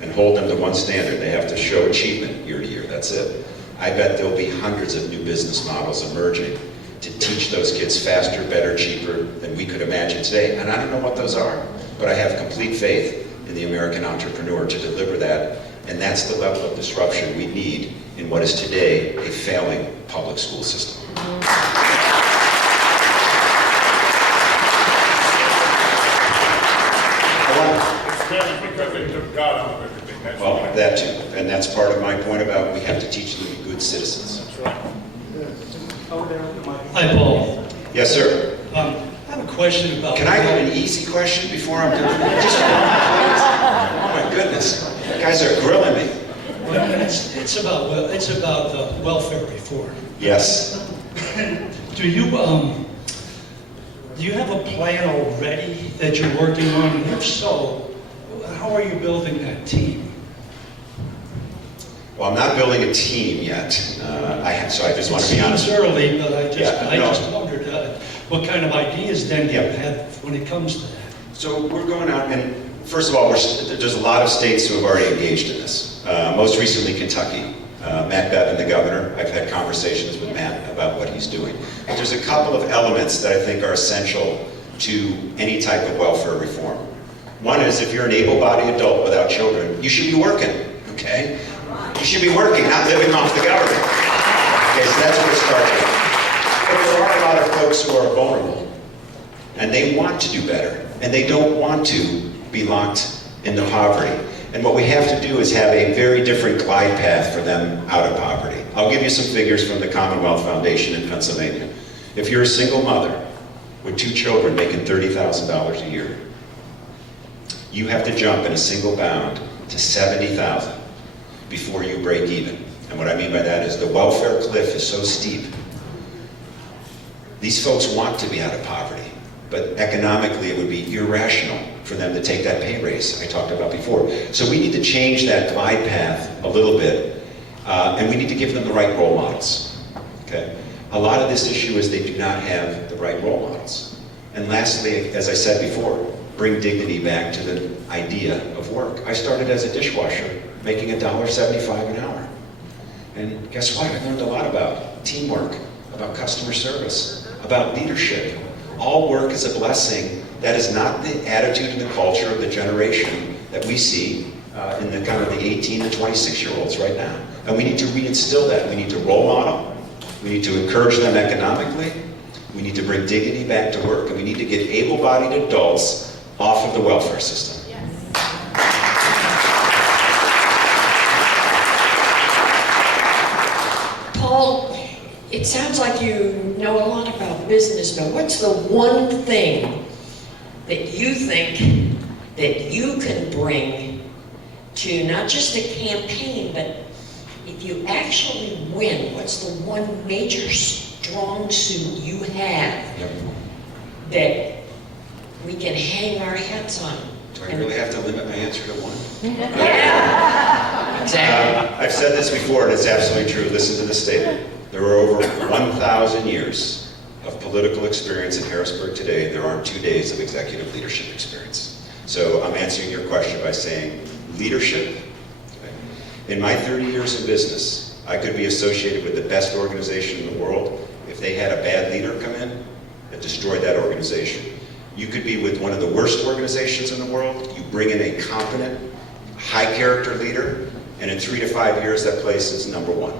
and hold them to one standard, they have to show achievement year to year. That's it. I bet there'll be hundreds of new business models emerging to teach those kids faster, better, cheaper than we could imagine today. And I don't know what those are, but I have complete faith in the American entrepreneur to deliver that. And that's the level of disruption we need in what is today a failing public school system. Because they took God out of everything. That's Well, that too. And that's part of my point about we have to teach them to be good citizens. That's right. Hi, Paul. Yes, sir. I have a question about... Can I get an easy question before I'm done? Just one, please. Oh my goodness. You guys are grilling me. Well, it's about the welfare reform. Yes. Do you have a plan already that you're working on? And if so, how are you building that team? Well, I'm not building a team yet. So I just want to be honest. It's early, but I just no. wondered what kind of ideas then you have when it comes to that. So we're going out, and first of all, there's a lot of states who have already engaged in this. Most recently, Kentucky. Matt Bevin, the governor, I've had conversations with Matt about what he's doing. But there's a couple of elements that I think are essential to any type of welfare reform. One is if you're an able-bodied adult without children, you should be working, okay? You should be working, not living off the government. Okay, so that's where it starts with. But there are a lot of folks who are vulnerable, and they want to do better, and they don't want to be locked into poverty. And what we have to do is have a very different glide path for them out of poverty. I'll give you some figures from the Commonwealth Foundation in Pennsylvania. If you're a single mother with 2 children making $30,000 a year, you have to jump in a single bound to $70,000 before you break even. And what I mean by that is the welfare cliff is so steep. These folks want to be out of poverty, but economically it would be irrational for them to take that pay raise I talked about before. So we need to change that glide path a little bit, and we need to give them the right role models. Okay? A lot of this issue is they do not have the right role models. And lastly, as I said before, bring dignity back to the idea of work. I started as a dishwasher, making $1.75 an hour. And guess what? I learned a lot about teamwork, about customer service, about leadership. All work is a blessing. That is not the attitude and the culture of the generation that we see in the kind of the 18 to 26-year-olds right now. And we need to reinstill that. We need to role model. We need to encourage them economically. We need to bring dignity back to work. And we need to get able-bodied adults off of the welfare system. Paul, it sounds like you know a lot about business, but what's the one thing that you think that you can bring to not just a campaign, but if you actually win, what's the one major strong suit you have that we can hang our hats on? Do I really have to limit my answer to one? Yeah, exactly. I've said this before, and it's absolutely true. Listen to the statement. There are over 1,000 years of political experience in Harrisburg today. There aren't 2 days of executive leadership experience. So I'm answering your question by saying leadership. In my 30 years in business, I could be associated with the best organization in the world. If they had a bad leader come in, it destroyed that organization. You could be with one of the worst organizations in the world. You bring in a competent, high-character leader, and in 3 to 5 years, that place is number 1.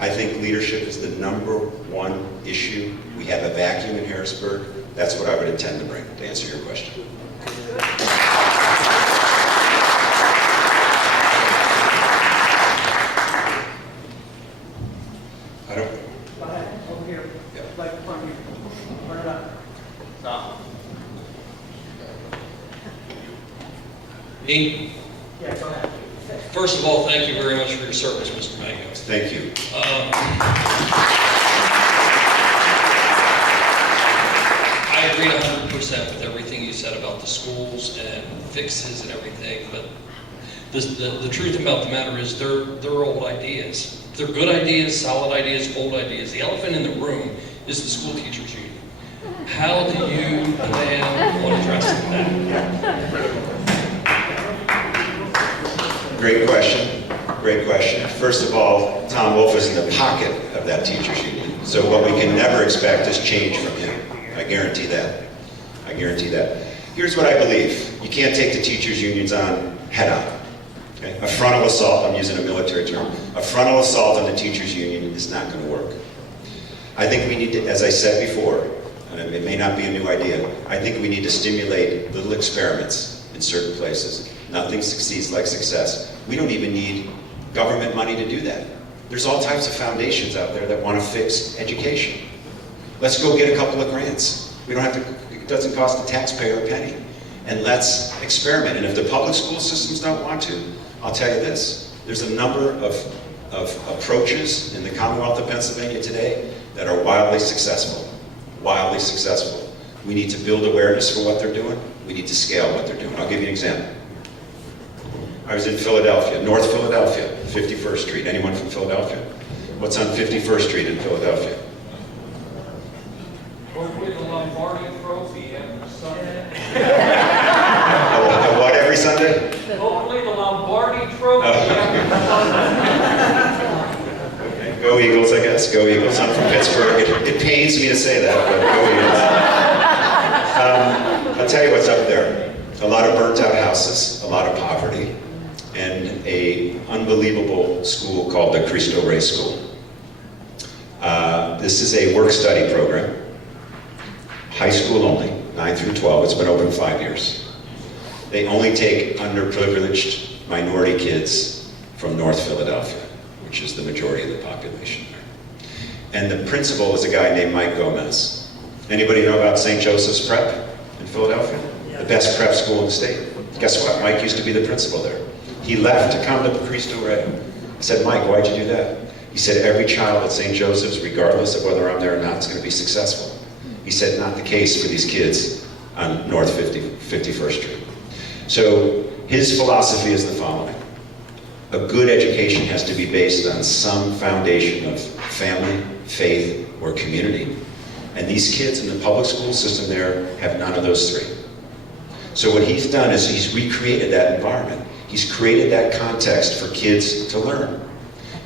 I think leadership is the number 1 issue. We have a vacuum in Harrisburg. That's what I would intend to bring, to answer your question. I don't... Go ahead, over here. Like in front of you. Turn it up. Stop. Me? Yeah, go ahead. First of all, thank you very much for your service, Mr. Mango. Thank you. I agree 100% with everything you said about the schools and fixes and everything, but the truth about the matter is they're old ideas. They're good ideas, solid ideas, old ideas. The elephant in the room is the school teachers union. How do you plan on addressing that? Great question. Great question. First of all, Tom Wolf is in the pocket of that teachers union. So what we can never expect is change from him. I guarantee that. I guarantee that. Here's what I believe. You can't take the teachers unions on head on. Okay? A frontal assault, I'm using a military term, a frontal assault on the teachers union is not going to work. I think we need to, as I said before, and it may not be a new idea, I think we need to stimulate little experiments in certain places. Nothing succeeds like success. We don't even need government money to do that. There's all types of foundations out there that want to fix education. Let's go get a couple of grants. We don't have to, it doesn't cost the taxpayer a penny. And let's experiment. And if the public school systems don't want to, I'll tell you this, there's a number of approaches in the Commonwealth of Pennsylvania today that are wildly successful. Wildly successful. We need to build awareness for what they're doing. We need to scale what they're doing. I'll give you an example. I was in Philadelphia, North Philadelphia, 51st Street. Anyone from Philadelphia? What's on 51st Street in Philadelphia? Hopefully the Lombardi Trophy every Sunday. The what every Sunday? Hopefully the Lombardi Trophy every Sunday. Okay, go Eagles, I guess. Go Eagles. I'm from Pittsburgh. It pains me to say that, but go Eagles. I'll tell you what's up there. a lot of burnt out houses, a lot of poverty, and a unbelievable school called the Cristo Rey School. This is a work-study program, high school only, 9 through 12. It's been open 5 years. They only take underprivileged minority kids from North Philadelphia, which is the majority of the population there. And the principal is a guy named Mike Gomez. Anybody know about St. Joseph's Prep in Philadelphia? The best prep school in the state. Guess what? Mike used to be the principal there. He left to come to Cristo Rey. I said, Mike, why'd you do that? He said, every child at St. Joseph's, regardless of whether I'm there or not, is going to be successful. He said, not the case for these kids on North 51st Street. So his philosophy is the following. A good education has to be based on some foundation of family, faith, or community. And these kids in the public school system there have none of those three. So what he's done is he's recreated that environment. He's created that context for kids to learn.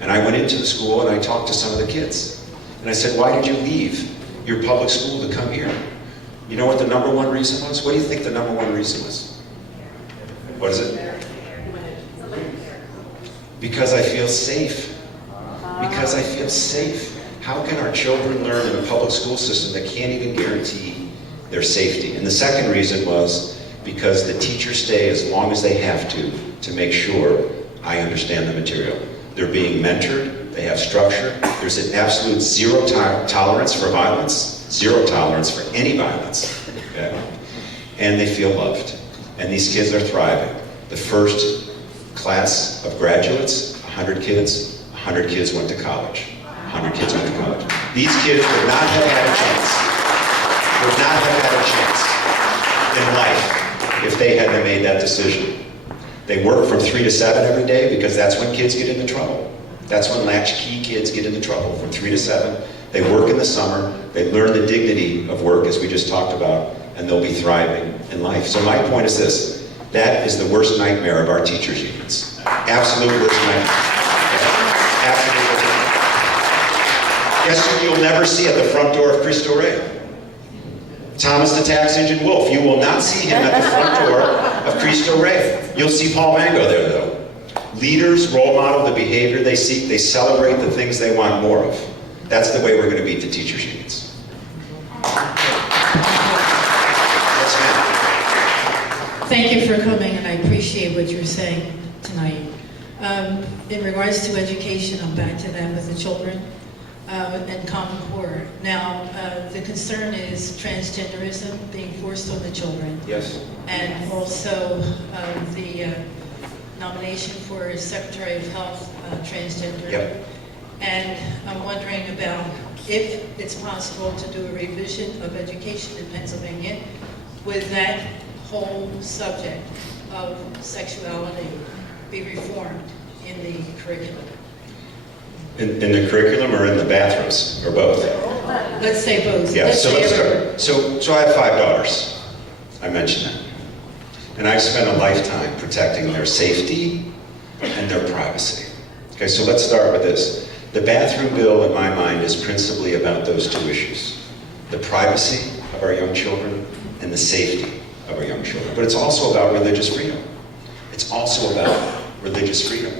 And I went into the school and I talked to some of the kids. And I said, why did you leave your public school to come here? You know what the #1 reason was? What do you think the #1 reason was? What is it? Because I feel safe. Because I feel safe. How can our children learn in a public school system that can't even guarantee their safety? And the second reason was because the teachers stay as long as they have to make sure I understand the material. They're being mentored, they have structure, there's an absolute zero tolerance for violence, zero tolerance for any violence, okay? And they feel loved. And these kids are thriving. The first class of graduates, 100 kids, 100 kids went to college. 100 kids went to college. These kids would not have had a chance, would not have had a chance in life if they hadn't made that decision. They work from 3 to 7 every day because that's when kids get into trouble. That's when latchkey kids get into trouble, from 3 to 7. They work in the summer, they learn the dignity of work, as we just talked about, and they'll be thriving in life. So my point is this, that is the worst nightmare of our teachers' unions. Absolute worst nightmare. Absolute worst nightmare. Guess who you'll never see at the front door of Cristo Rey? Thomas the Tax Engine Wolf. You will not see him at the front door of Cristo Rey. You'll see Paul Mango there, though. Leaders role model the behavior they seek. They celebrate the things they want more of. That's the way we're going to beat the teachers' unions. Yes, ma'am. Thank you for coming, and I appreciate what you're saying tonight. In regards to education, I'm back to that with the children and Common Core. Now, the concern is transgenderism being forced on the children. Yes. And also the nomination for Secretary of Health, transgender. Yep. And I'm wondering about if it's possible to do a revision of education in Pennsylvania with that whole subject of sexuality be reformed in the curriculum. In the curriculum or in the bathrooms, or both? Let's say both. Yeah, so let's start. So I have 5 daughters. I mentioned that. And I've spent a lifetime protecting their safety and their privacy. Okay, so let's start with this. The bathroom bill, in my mind, is principally about those 2 issues. The privacy of our young children and the safety of our young children. But it's also about religious freedom. It's also about religious freedom.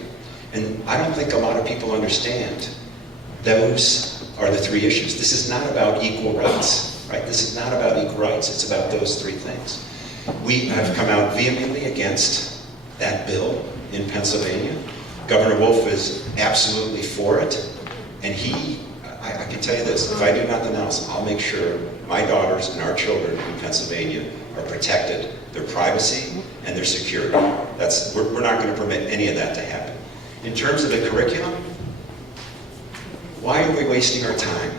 And I don't think a lot of people understand those are the 3 issues. This is not about equal rights, right? This is not about equal rights. It's about those 3 things. We have come out vehemently against that bill in Pennsylvania. Governor Wolf is absolutely for it. And I can tell you this, if I do nothing else, I'll make sure my daughters and our children in Pennsylvania are protected, their privacy and their security. We're not going to permit any of that to happen. In terms of the curriculum, why are we wasting our time?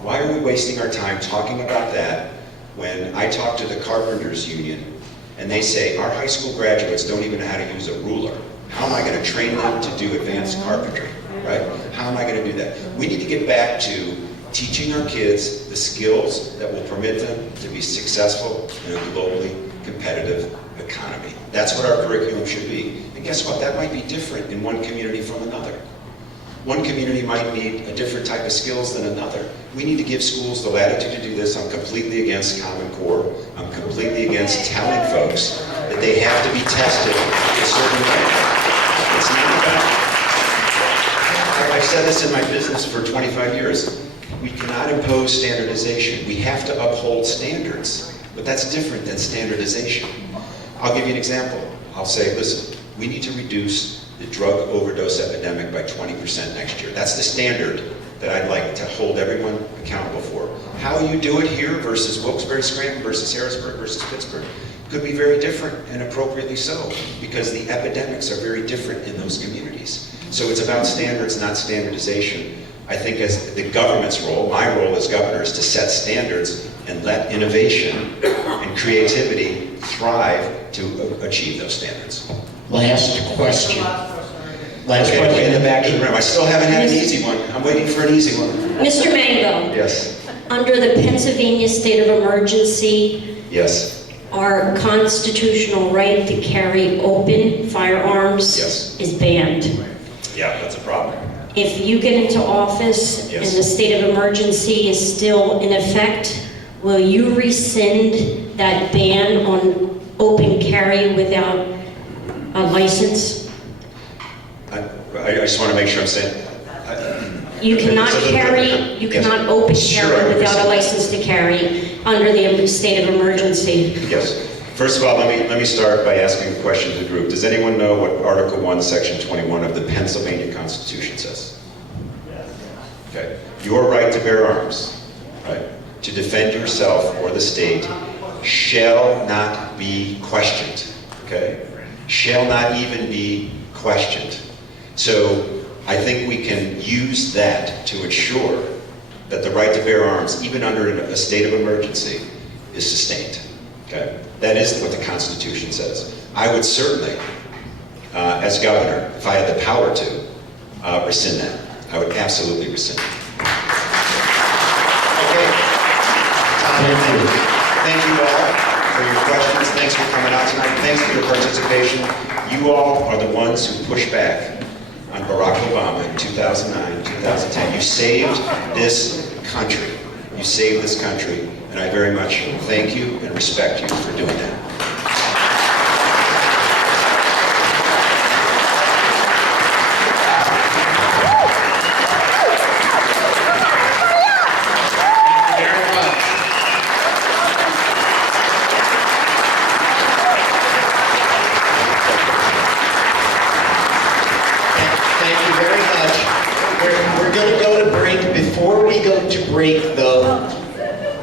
Why are we wasting our time talking about that when I talk to the Carpenters Union and they say, our high school graduates don't even know how to use a ruler. How am I going to train them to do advanced carpentry, right? How am I going to do that? We need to get back to teaching our kids the skills that will permit them to be successful in a globally competitive economy. That's what our curriculum should be. And guess what? That might be different in one community from another. One community might need a different type of skills than another. We need to give schools the latitude to do this. I'm completely against Common Core. I'm completely against telling folks that they have to be tested a certain way. It's not about, I've said this in my business for 25 years. We cannot impose standardization. We have to uphold standards. But that's different than standardization. I'll give you an example. I'll say, listen, we need to reduce the drug overdose epidemic by 20% next year. That's the standard that I'd like to hold everyone accountable for. How you do it here versus Wilkes-Barre, Scranton versus Harrisburg versus Pittsburgh could be very different, and appropriately so, because the epidemics are very different in those communities. So it's about standards, not standardization. I think as the government's role, my role as governor, is to set standards and let innovation and creativity thrive to achieve those standards. Last question. Last Okay, question. in the back of the room. I still haven't had an easy one. I'm waiting for an easy one. Mr. Mango, Yes. under the Pennsylvania state of emergency, Yes. our constitutional right to carry open firearms is banned. Yeah, that's a problem. If you get into office Yes. and the state of emergency is still in effect, will you rescind that ban on open carry without a license? I just want to make sure I'm saying. You cannot It's a little carry, different. you Yes. cannot open Sure, I carry without a understand. license to carry under the state of emergency. Yes. First of all, let me start by asking a question to the group. Does anyone know what Article 1, Section 21 of the Pennsylvania Constitution says? Okay. Your right to bear arms, right, to defend yourself or the state, shall not be questioned. Okay? Shall not even be questioned. So I think we can use that to ensure that the right to bear arms, even under a state of emergency, is sustained. Okay? That is what the Constitution says. I would certainly, as governor, if I had the power to, rescind that. I would absolutely rescind it. Okay. Thank you all for your questions. Thanks for coming out tonight. Thanks for your participation. You all are the ones who pushed back on Barack Obama in 2009, 2010. You saved this country. You saved this country. And I very much thank you and respect you for doing that. Thank you very much. We're going to go to break. Before we go to break, though,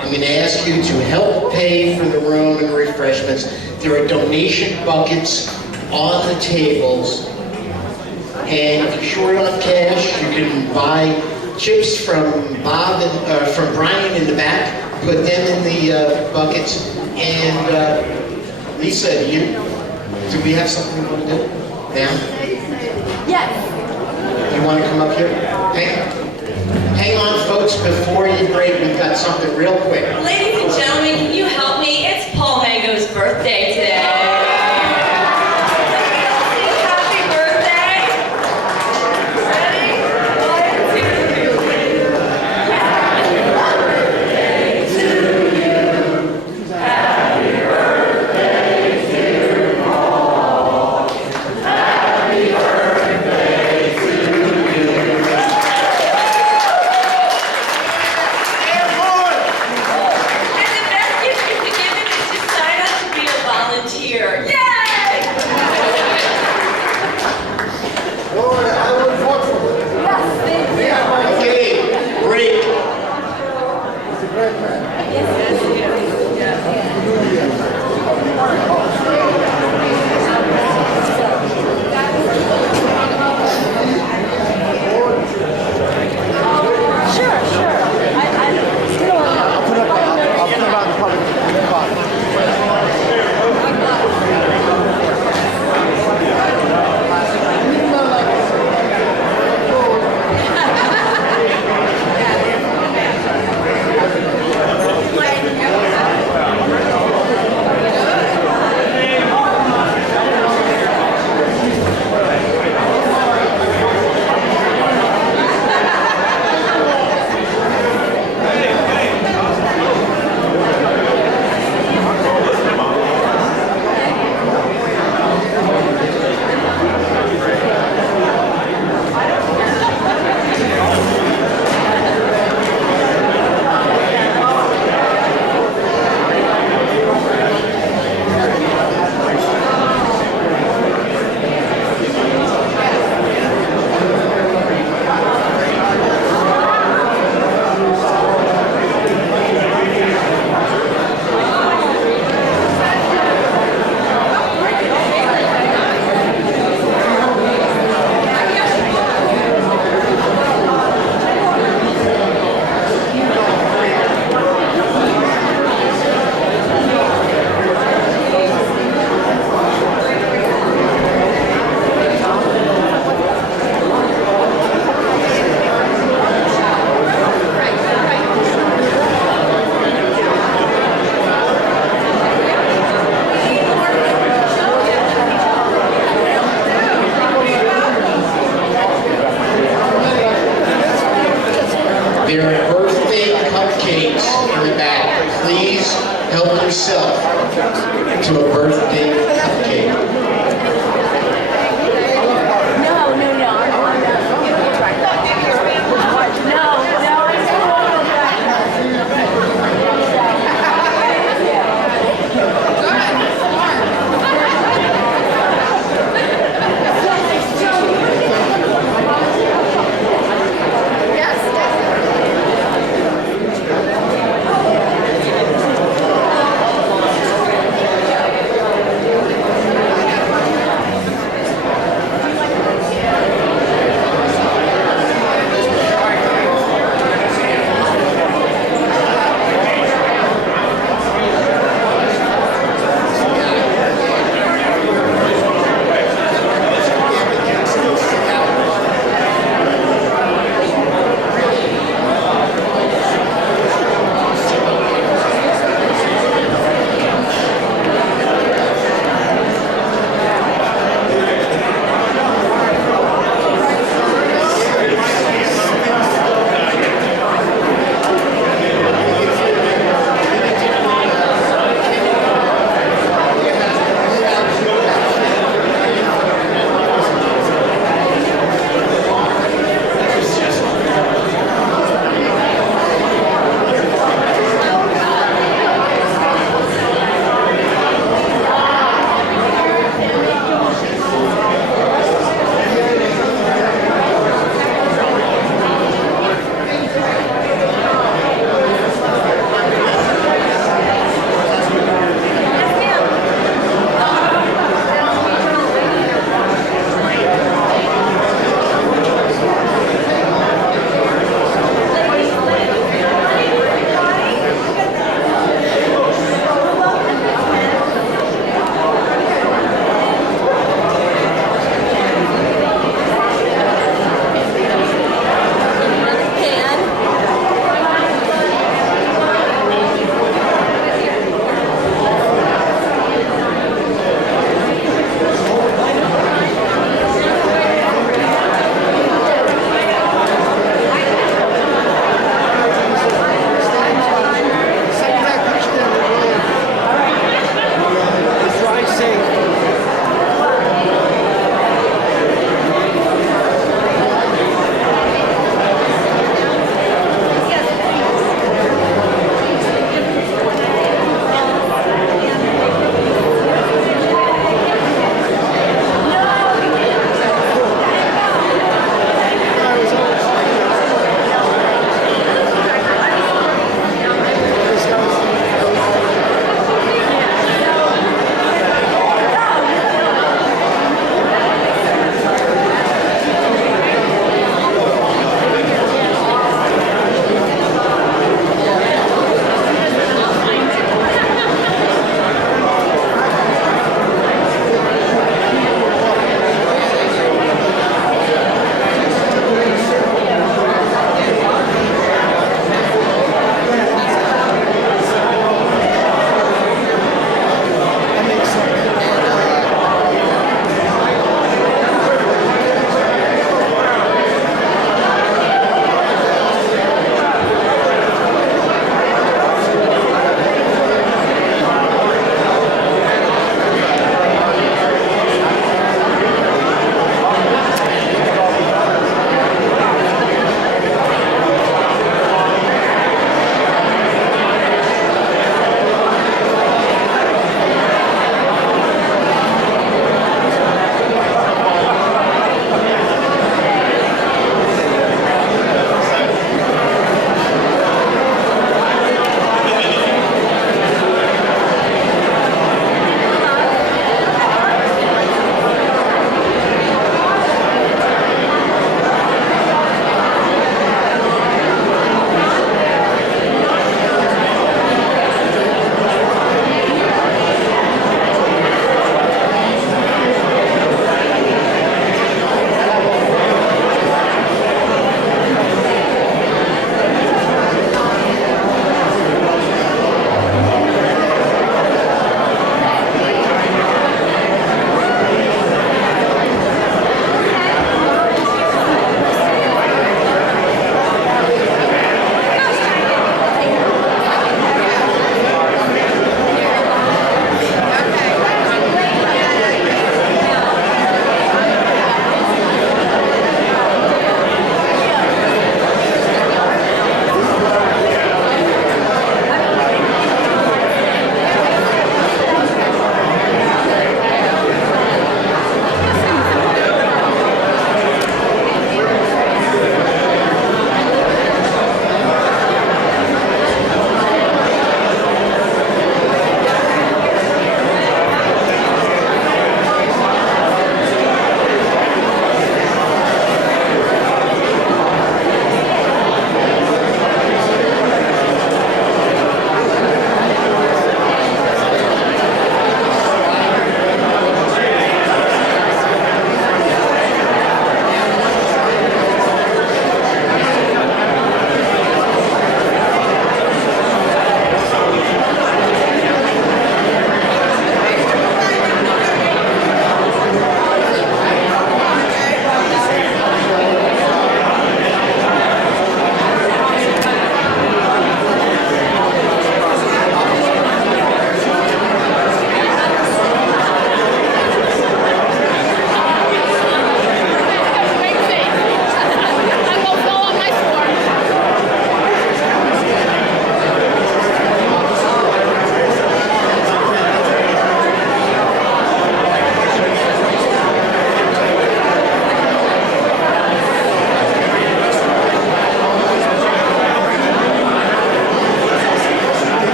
I'm going to ask you to help pay for the room and refreshments. There are donation buckets on the tables. And if you're short on cash, you can buy chips from Bob and from Brian in the back. Put them in the buckets. And Lisa, do we have something we want to do now? Yes. You want to come up here? Hang on, folks, before you break, we've got something real quick. Ladies and gentlemen, can you help me? It's Paul Mango's birthday today. Happy birthday. Ready? 1, 2, 3. Happy birthday to you. Happy birthday to Paul. Happy birthday to you.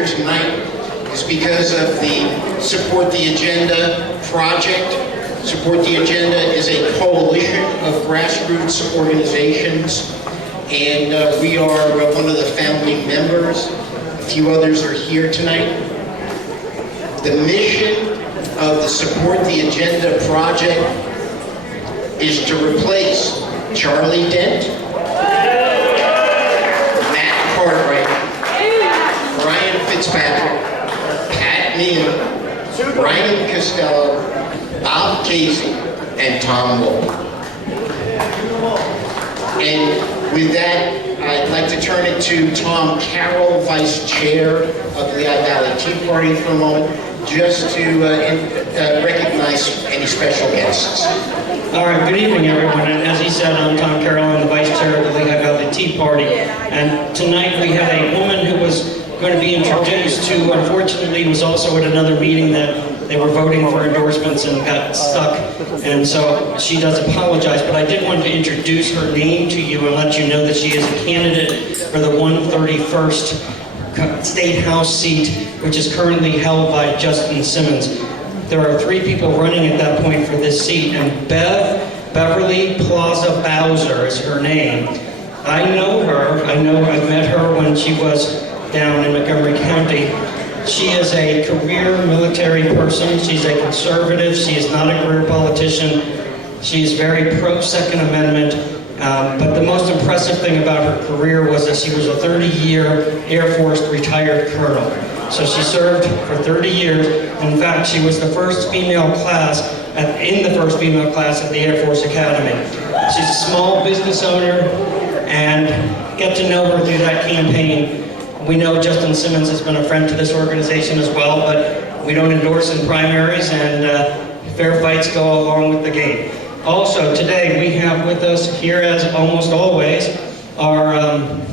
here tonight is because of the Support the Agenda project. Support the Agenda is a coalition of grassroots organizations, and we are one of the founding members. A few others are here tonight. The mission of the Support the Agenda project is to replace Charlie Dent, Matt Cartwright, Brian Fitzpatrick, Pat Neal, Ryan Costello, Bob Casey, and Tom Wolf. And with that, I'd like to turn it to Tom Carroll, Vice Chair of the Lehigh Valley Tea Party, for a moment, just to recognize any special guests. All right, good evening, everyone. And as he said, I'm Tom Carroll. I'm the Vice Chair of the Lehigh Valley Tea Party. And tonight we have a woman who was going to be introduced, who unfortunately was also at another meeting that they were voting for endorsements and got stuck. And so she does apologize, but I did want to introduce her name to you and let you know that she is a candidate for the 131st State House seat, which is currently held by Justin Simmons. There are 3 people running at that point for this seat, and Beverly Plaza Bowser is her name. I know her. I met her when she was down in Montgomery County. She is a career military person. She's a conservative. She is not a career politician. She is very pro-Second Amendment. But the most impressive thing about her career was that she was a 30-year Air Force retired colonel. So she served for 30 years. In fact, she was the first female class in the first female class at the Air Force Academy. She's a small business owner, and get to know her through that campaign. We know Justin Simmons has been a friend to this organization as well, but we don't endorse in primaries, and fair fights go along with the game. Also, today we have with us here, as almost always, our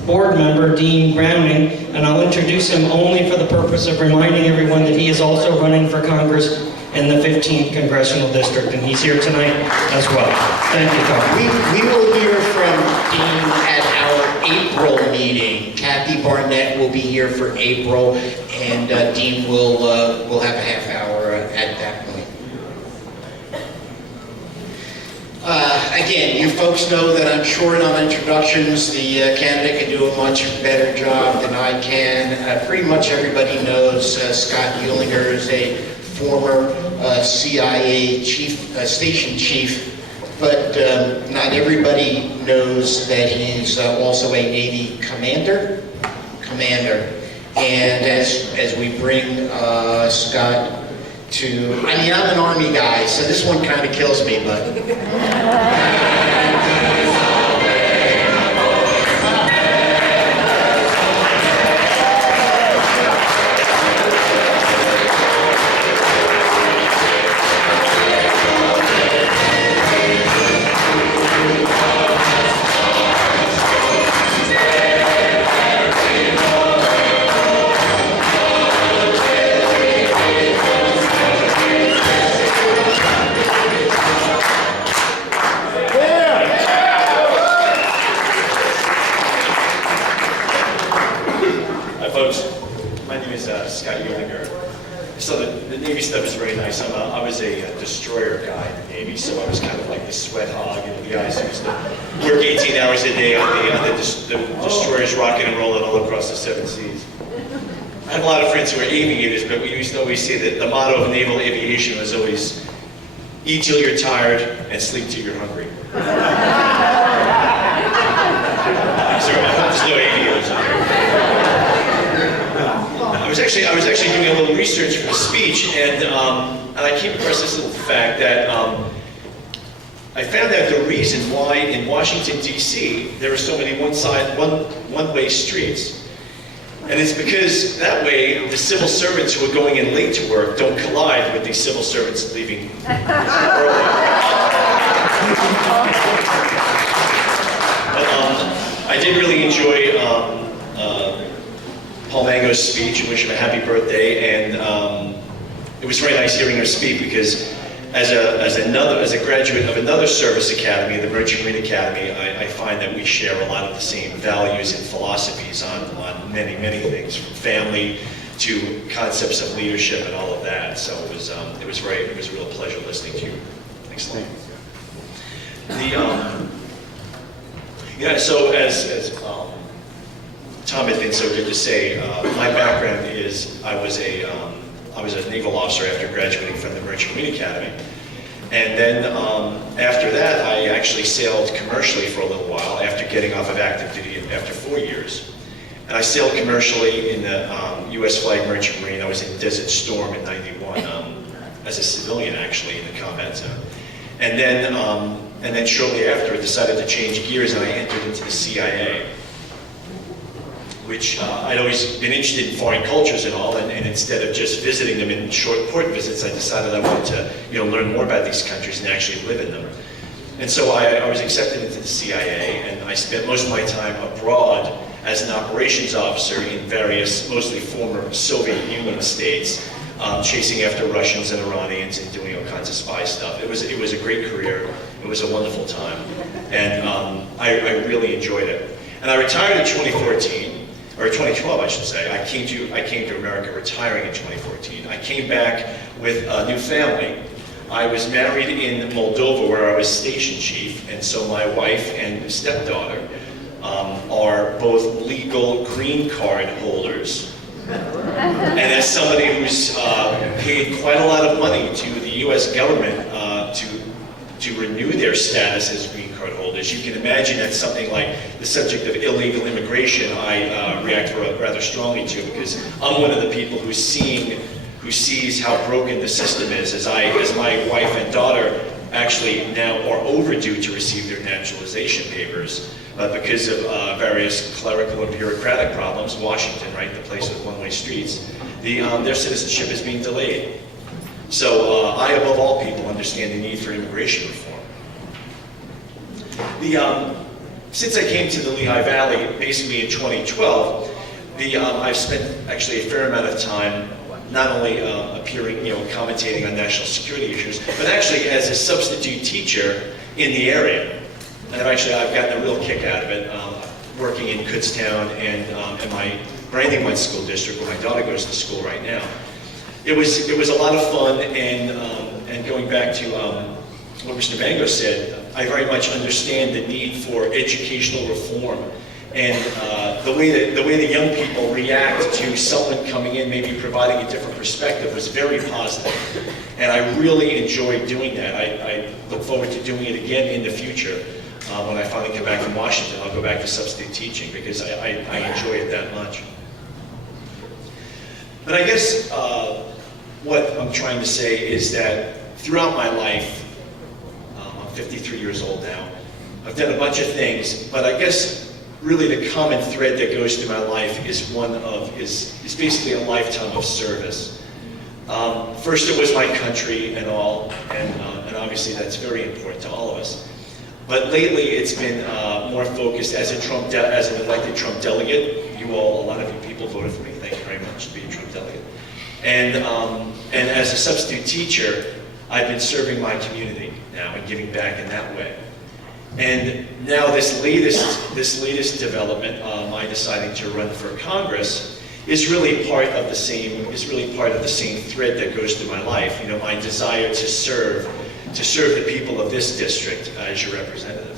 board member, Dean Browning, and I'll introduce him only for the purpose of reminding everyone that he is also running for Congress in the 15th Congressional District, and he's here tonight as well. Thank you, Tom. We will hear from Dean at our April meeting. Kathy Barnett will be here for April, and Dean will have a half hour at that point. Again, you folks know that I'm short on introductions. The candidate can do a much better job than I can. Pretty much everybody knows Scott Uehlinger is a former CIA station chief, but not everybody knows that he's also a Navy commander. And as we bring Scott to, I mean, I'm an Army guy, so this one kind of kills me, but. Scott Uehlinger. So the Navy stuff is very nice. I was a destroyer guy in the Navy, so I was kind of like the sweat hog, and the guys who used to work 18 hours a day on the destroyers rocking and rolling all across the 7 seas. I have a lot of friends who are aviators, but we used to always say that the motto of naval aviation was always, eat till you're tired and sleep till you're hungry. Sorry, I hope there's no aviators in here. I was actually doing a little research for the speech, and I came across this little fact that I found out the reason why in Washington, D.C., there are so many one-way streets. And it's because that way, the civil servants who are going in late to work don't collide with the civil servants leaving early. But I did really enjoy Paul Mango's speech and wish him a happy birthday, and it was very nice hearing her speak because as a graduate of another service academy, the Merchant Marine Academy, I find that we share a lot of the same values and philosophies on many, many things, from family to concepts of leadership and all of that. So it was a real pleasure listening to you. Excellent. So as Tom had been so good to say, my background is I was a naval officer after graduating from the Merchant Marine Academy. And then after that, I actually sailed commercially for a little while after getting off of active duty after 4 years. And I sailed commercially in the U.S. flag Merchant Marine. I was in Desert Storm in '91 as a civilian, actually, in the combat zone. And then shortly after, I decided to change gears and I entered into the CIA, which I'd always been interested in foreign cultures and all, and instead of just visiting them in short port visits, I decided I wanted to learn more about these countries and actually live in them. And so I was accepted into the CIA, and I spent most of my time abroad as an operations officer in various, mostly former Soviet Union states, chasing after Russians and Iranians and doing all kinds of spy stuff. It was a great career. It was a wonderful time, and I really enjoyed it. And I retired in 2014, or 2012, I should say. I came to America retiring in 2014. I came back with a new family. I was married in Moldova, where I was station chief, and so my wife and stepdaughter are both legal green card holders. And as somebody who's paid quite a lot of money to the U.S. government to renew their status as green card holders, you can imagine that's something like the subject of illegal immigration I react rather strongly to, because I'm one of the people who sees how broken the system is, as my wife and daughter actually now are overdue to receive their naturalization papers. But because of various clerical and bureaucratic problems, Washington, right, the place with one-way streets, their citizenship is being delayed. So I, above all people, understand the need for immigration reform. Since I came to the Lehigh Valley, basically in 2012, I've spent actually a fair amount of time not only appearing, commentating on national security issues, but actually as a substitute teacher in the area. And I've gotten a real kick out of it, working in Kutztown and in my Brandywine School District, where my daughter goes to school right now. It was a lot of fun, and going back to what Mr. Mango said, I very much understand the need for educational reform, and the way the young people react to someone coming in, maybe providing a different perspective, was very positive, and I really enjoyed doing that. I look forward to doing it again in the future. When I finally come back from Washington, I'll go back to substitute teaching because I enjoy it that much. But I guess what I'm trying to say is that throughout my life, I'm 53 years old now, I've done a bunch of things, but I guess really the common thread that goes through my life is basically a lifetime of service. First it was my country and all, and obviously that's very important to all of us. But lately it's been more focused as an elected Trump delegate. You all, a lot of you people voted for me. Thank you very much to be a Trump delegate. And as a substitute teacher, I've been serving my community now and giving back in that way. And now this latest development, my deciding to run for Congress, is really part of the same thread that goes through my life. My desire to serve the people of this district as your representative.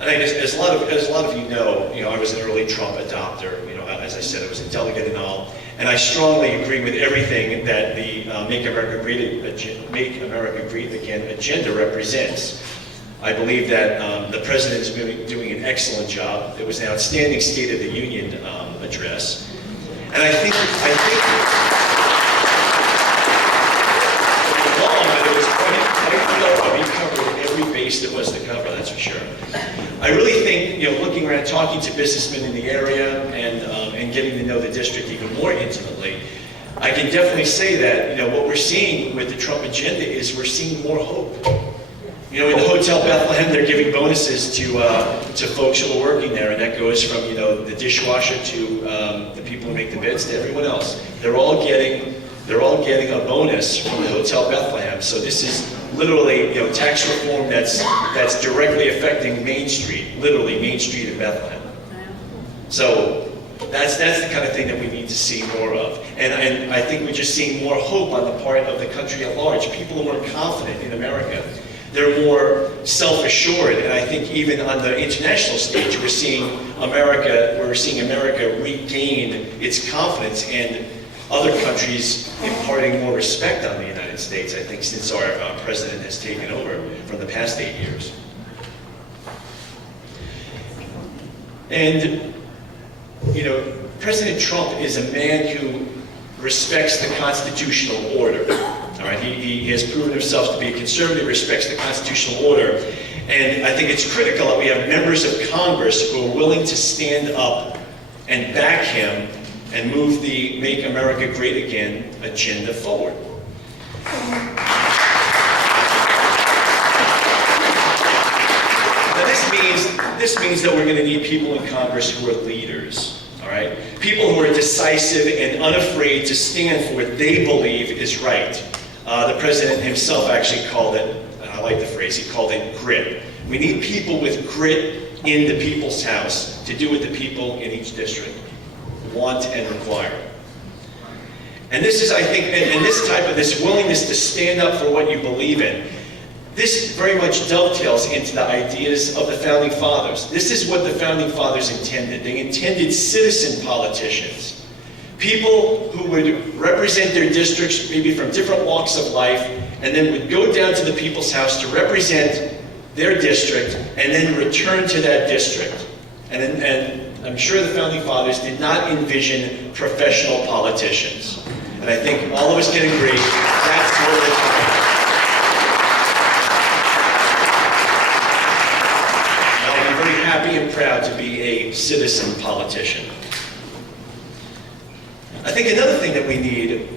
And I guess, as a lot of you know, I was an early Trump adopter. As I said, I was a delegate and all, and I strongly agree with everything that the Make America Great Again agenda represents. I believe that the president is doing an excellent job. It was an outstanding State of the Union address, and I think. He covered every base there was to cover, that's for sure. I really think, looking around, talking to businessmen in the area, and getting to know the district even more intimately, I can definitely say that, what we're seeing with the Trump agenda is we're seeing more hope. In the Hotel Bethlehem, they're giving bonuses to folks who are working there, and that goes from, the dishwasher to the people who make the beds to everyone else. They're all getting a bonus from the Hotel Bethlehem. So this is literally, tax reform that's directly affecting Main Street, literally Main Street in Bethlehem. So that's the kind of thing that we need to see more of. And I think we're just seeing more hope on the part of the country at large. People who are confident in America. They're more self-assured, and I think even on the international stage, we're seeing America regain its confidence, and other countries imparting more respect on the United States, I think, since our president has taken over from the past 8 years. And, you know, President Trump is a man who respects the constitutional order. All right, he has proven himself to be a conservative, respects the constitutional order, and I think it's critical that we have members of Congress who are willing to stand up and back him and move the Make America Great Again agenda forward. Now this means that we're going to need people in Congress who are leaders. All right, people who are decisive and unafraid to stand for what they believe is right. The president himself actually called it, and I like the phrase, he called it grit. We need people with grit in the people's house to do what the people in each district want and require. And this is, I think, and this willingness to stand up for what you believe in, this very much dovetails into the ideas of the Founding Fathers. This is what the Founding Fathers intended. They intended citizen politicians. People who would represent their districts, maybe from different walks of life, and then would go down to the people's house to represent their district, and then return to that district. And I'm sure the Founding Fathers did not envision professional politicians. And I think all of us can agree that's what we're talking about. I'll be very happy and proud to be a citizen politician. I think another thing that we need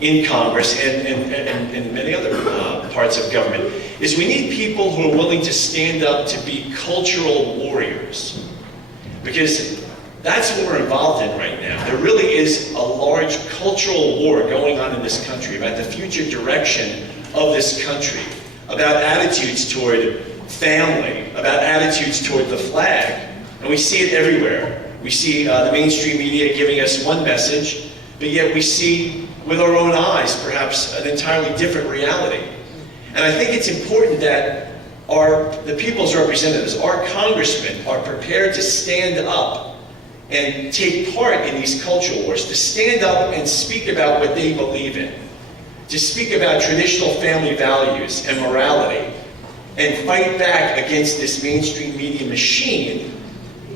in Congress and many other parts of government is we need people who are willing to stand up to be cultural warriors. Because that's what we're involved in right now. There really is a large cultural war going on in this country about the future direction of this country, about attitudes toward family, about attitudes toward the flag. And we see it everywhere. We see the mainstream media giving us one message, but yet we see with our own eyes perhaps an entirely different reality. And I think it's important that the people's representatives, our congressmen, are prepared to stand up and take part in these cultural wars, to stand up and speak about what they believe in, to speak about traditional family values and morality, and fight back against this mainstream media machine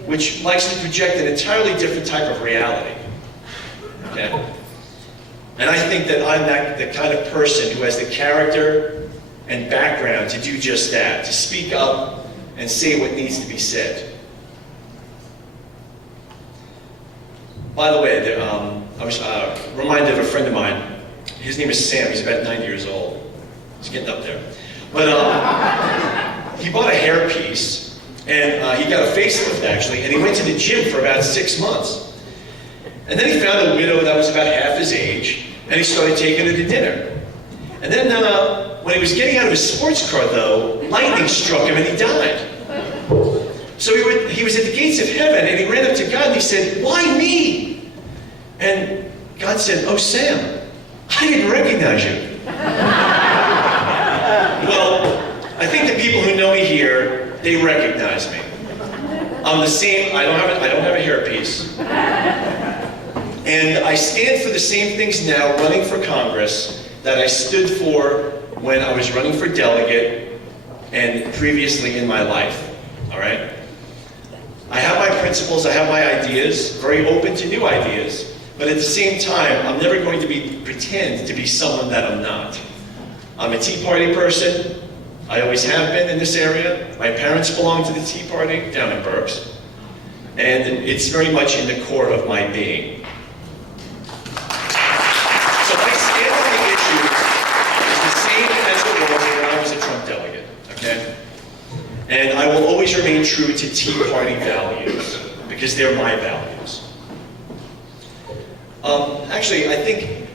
which likes to project an entirely different type of reality. Okay? And I think that I'm the kind of person who has the character and background to do just that, to speak up and say what needs to be said. By the way, I was reminded of a friend of mine. His name is Sam. He's about 90 years old. He's getting up there. But he bought a hairpiece, and he got a facelift, actually, and he went to the gym for about 6 months. And then he found a widow that was about half his age, and he started taking her to dinner. And then when he was getting out of his sports car, though, lightning struck him and he died. So he was at the gates of heaven, and he ran up to God and he said, "Why me?" And God said, "Oh, Sam, I didn't recognize you." Well, I think the people who know me here, they recognize me. I'm the same. I don't have a hairpiece. And I stand for the same things now running for Congress that I stood for when I was running for delegate and previously in my life, all right? I have my principles, I have my ideas, very open to new ideas, but at the same time, I'm never going to pretend to be someone that I'm not. I'm a Tea Party person. I always have been in this area. My parents belong to the Tea Party down in Berks, and it's very much in the core of my being. So my stand on the issue is the same as it was when I was a Trump delegate, okay? And I will always remain true to Tea Party values, because they're my values. Actually, I think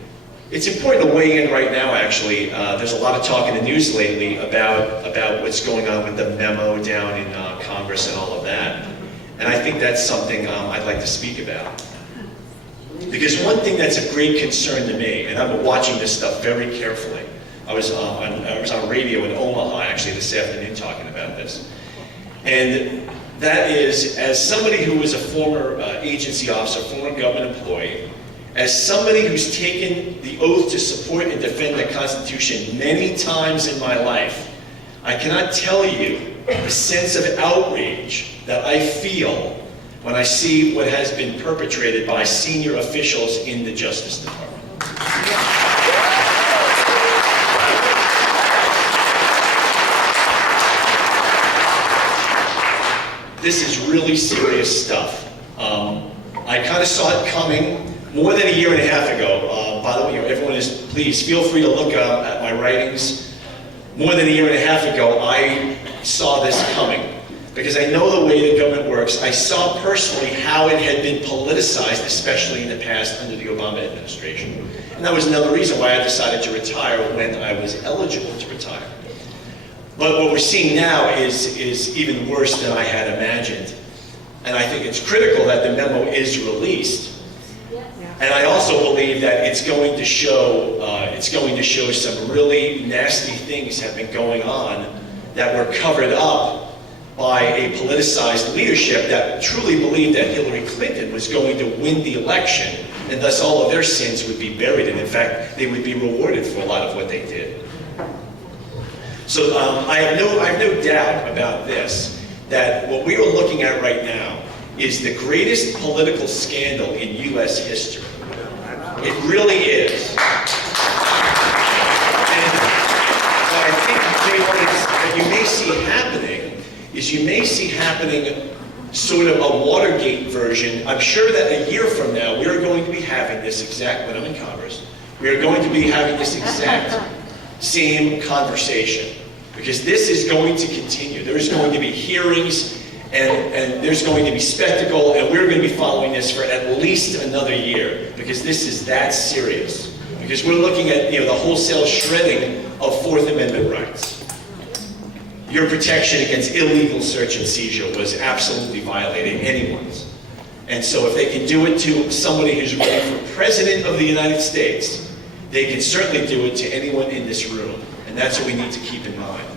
it's important to weigh in right now, actually. There's a lot of talk in the news lately about what's going on with the memo down in Congress and all of that. And I think that's something I'd like to speak about. Because one thing that's a great concern to me, and I've been watching this stuff very carefully. I was on radio in Omaha actually this afternoon talking about this. And that is, as somebody who was a former agency officer, former government employee, as somebody who's taken the oath to support and defend the Constitution many times in my life, I cannot tell you the sense of outrage that I feel when I see what has been perpetrated by senior officials in the Justice Department. This is really serious stuff. I kind of saw it coming more than a year and a half ago. By the way, everyone please feel free to look at my writings. More than a year and a half ago, I saw this coming because I know the way the government works. I saw personally how it had been politicized, especially in the past under the Obama administration. And that was another reason why I decided to retire when I was eligible to retire. But what we're seeing now is even worse than I had imagined. And I think it's critical that the memo is released. And I also believe that it's going to show some really nasty things have been going on that were covered up by a politicized leadership that truly believed that Hillary Clinton was going to win the election, and thus all of their sins would be buried, and in fact, they would be rewarded for a lot of what they did. So I have no doubt about this, that what we are looking at right now is the greatest political scandal in U.S. history. It really is. And what I think that you may see happening is you may see happening sort of a Watergate version. I'm sure that a year from now, we are going to be having this exact, when I'm in Congress, we are going to be having this exact same conversation. Because this is going to continue. There's going to be hearings, and there's going to be spectacle, and we're going to be following this for at least another year, because this is that serious. Because we're looking at the wholesale shredding of Fourth Amendment rights. Your protection against illegal search and seizure was absolutely violating anyone's. And so if they can do it to somebody who's running for President of the United States, they can certainly do it to anyone in this room. And that's what we need to keep in mind.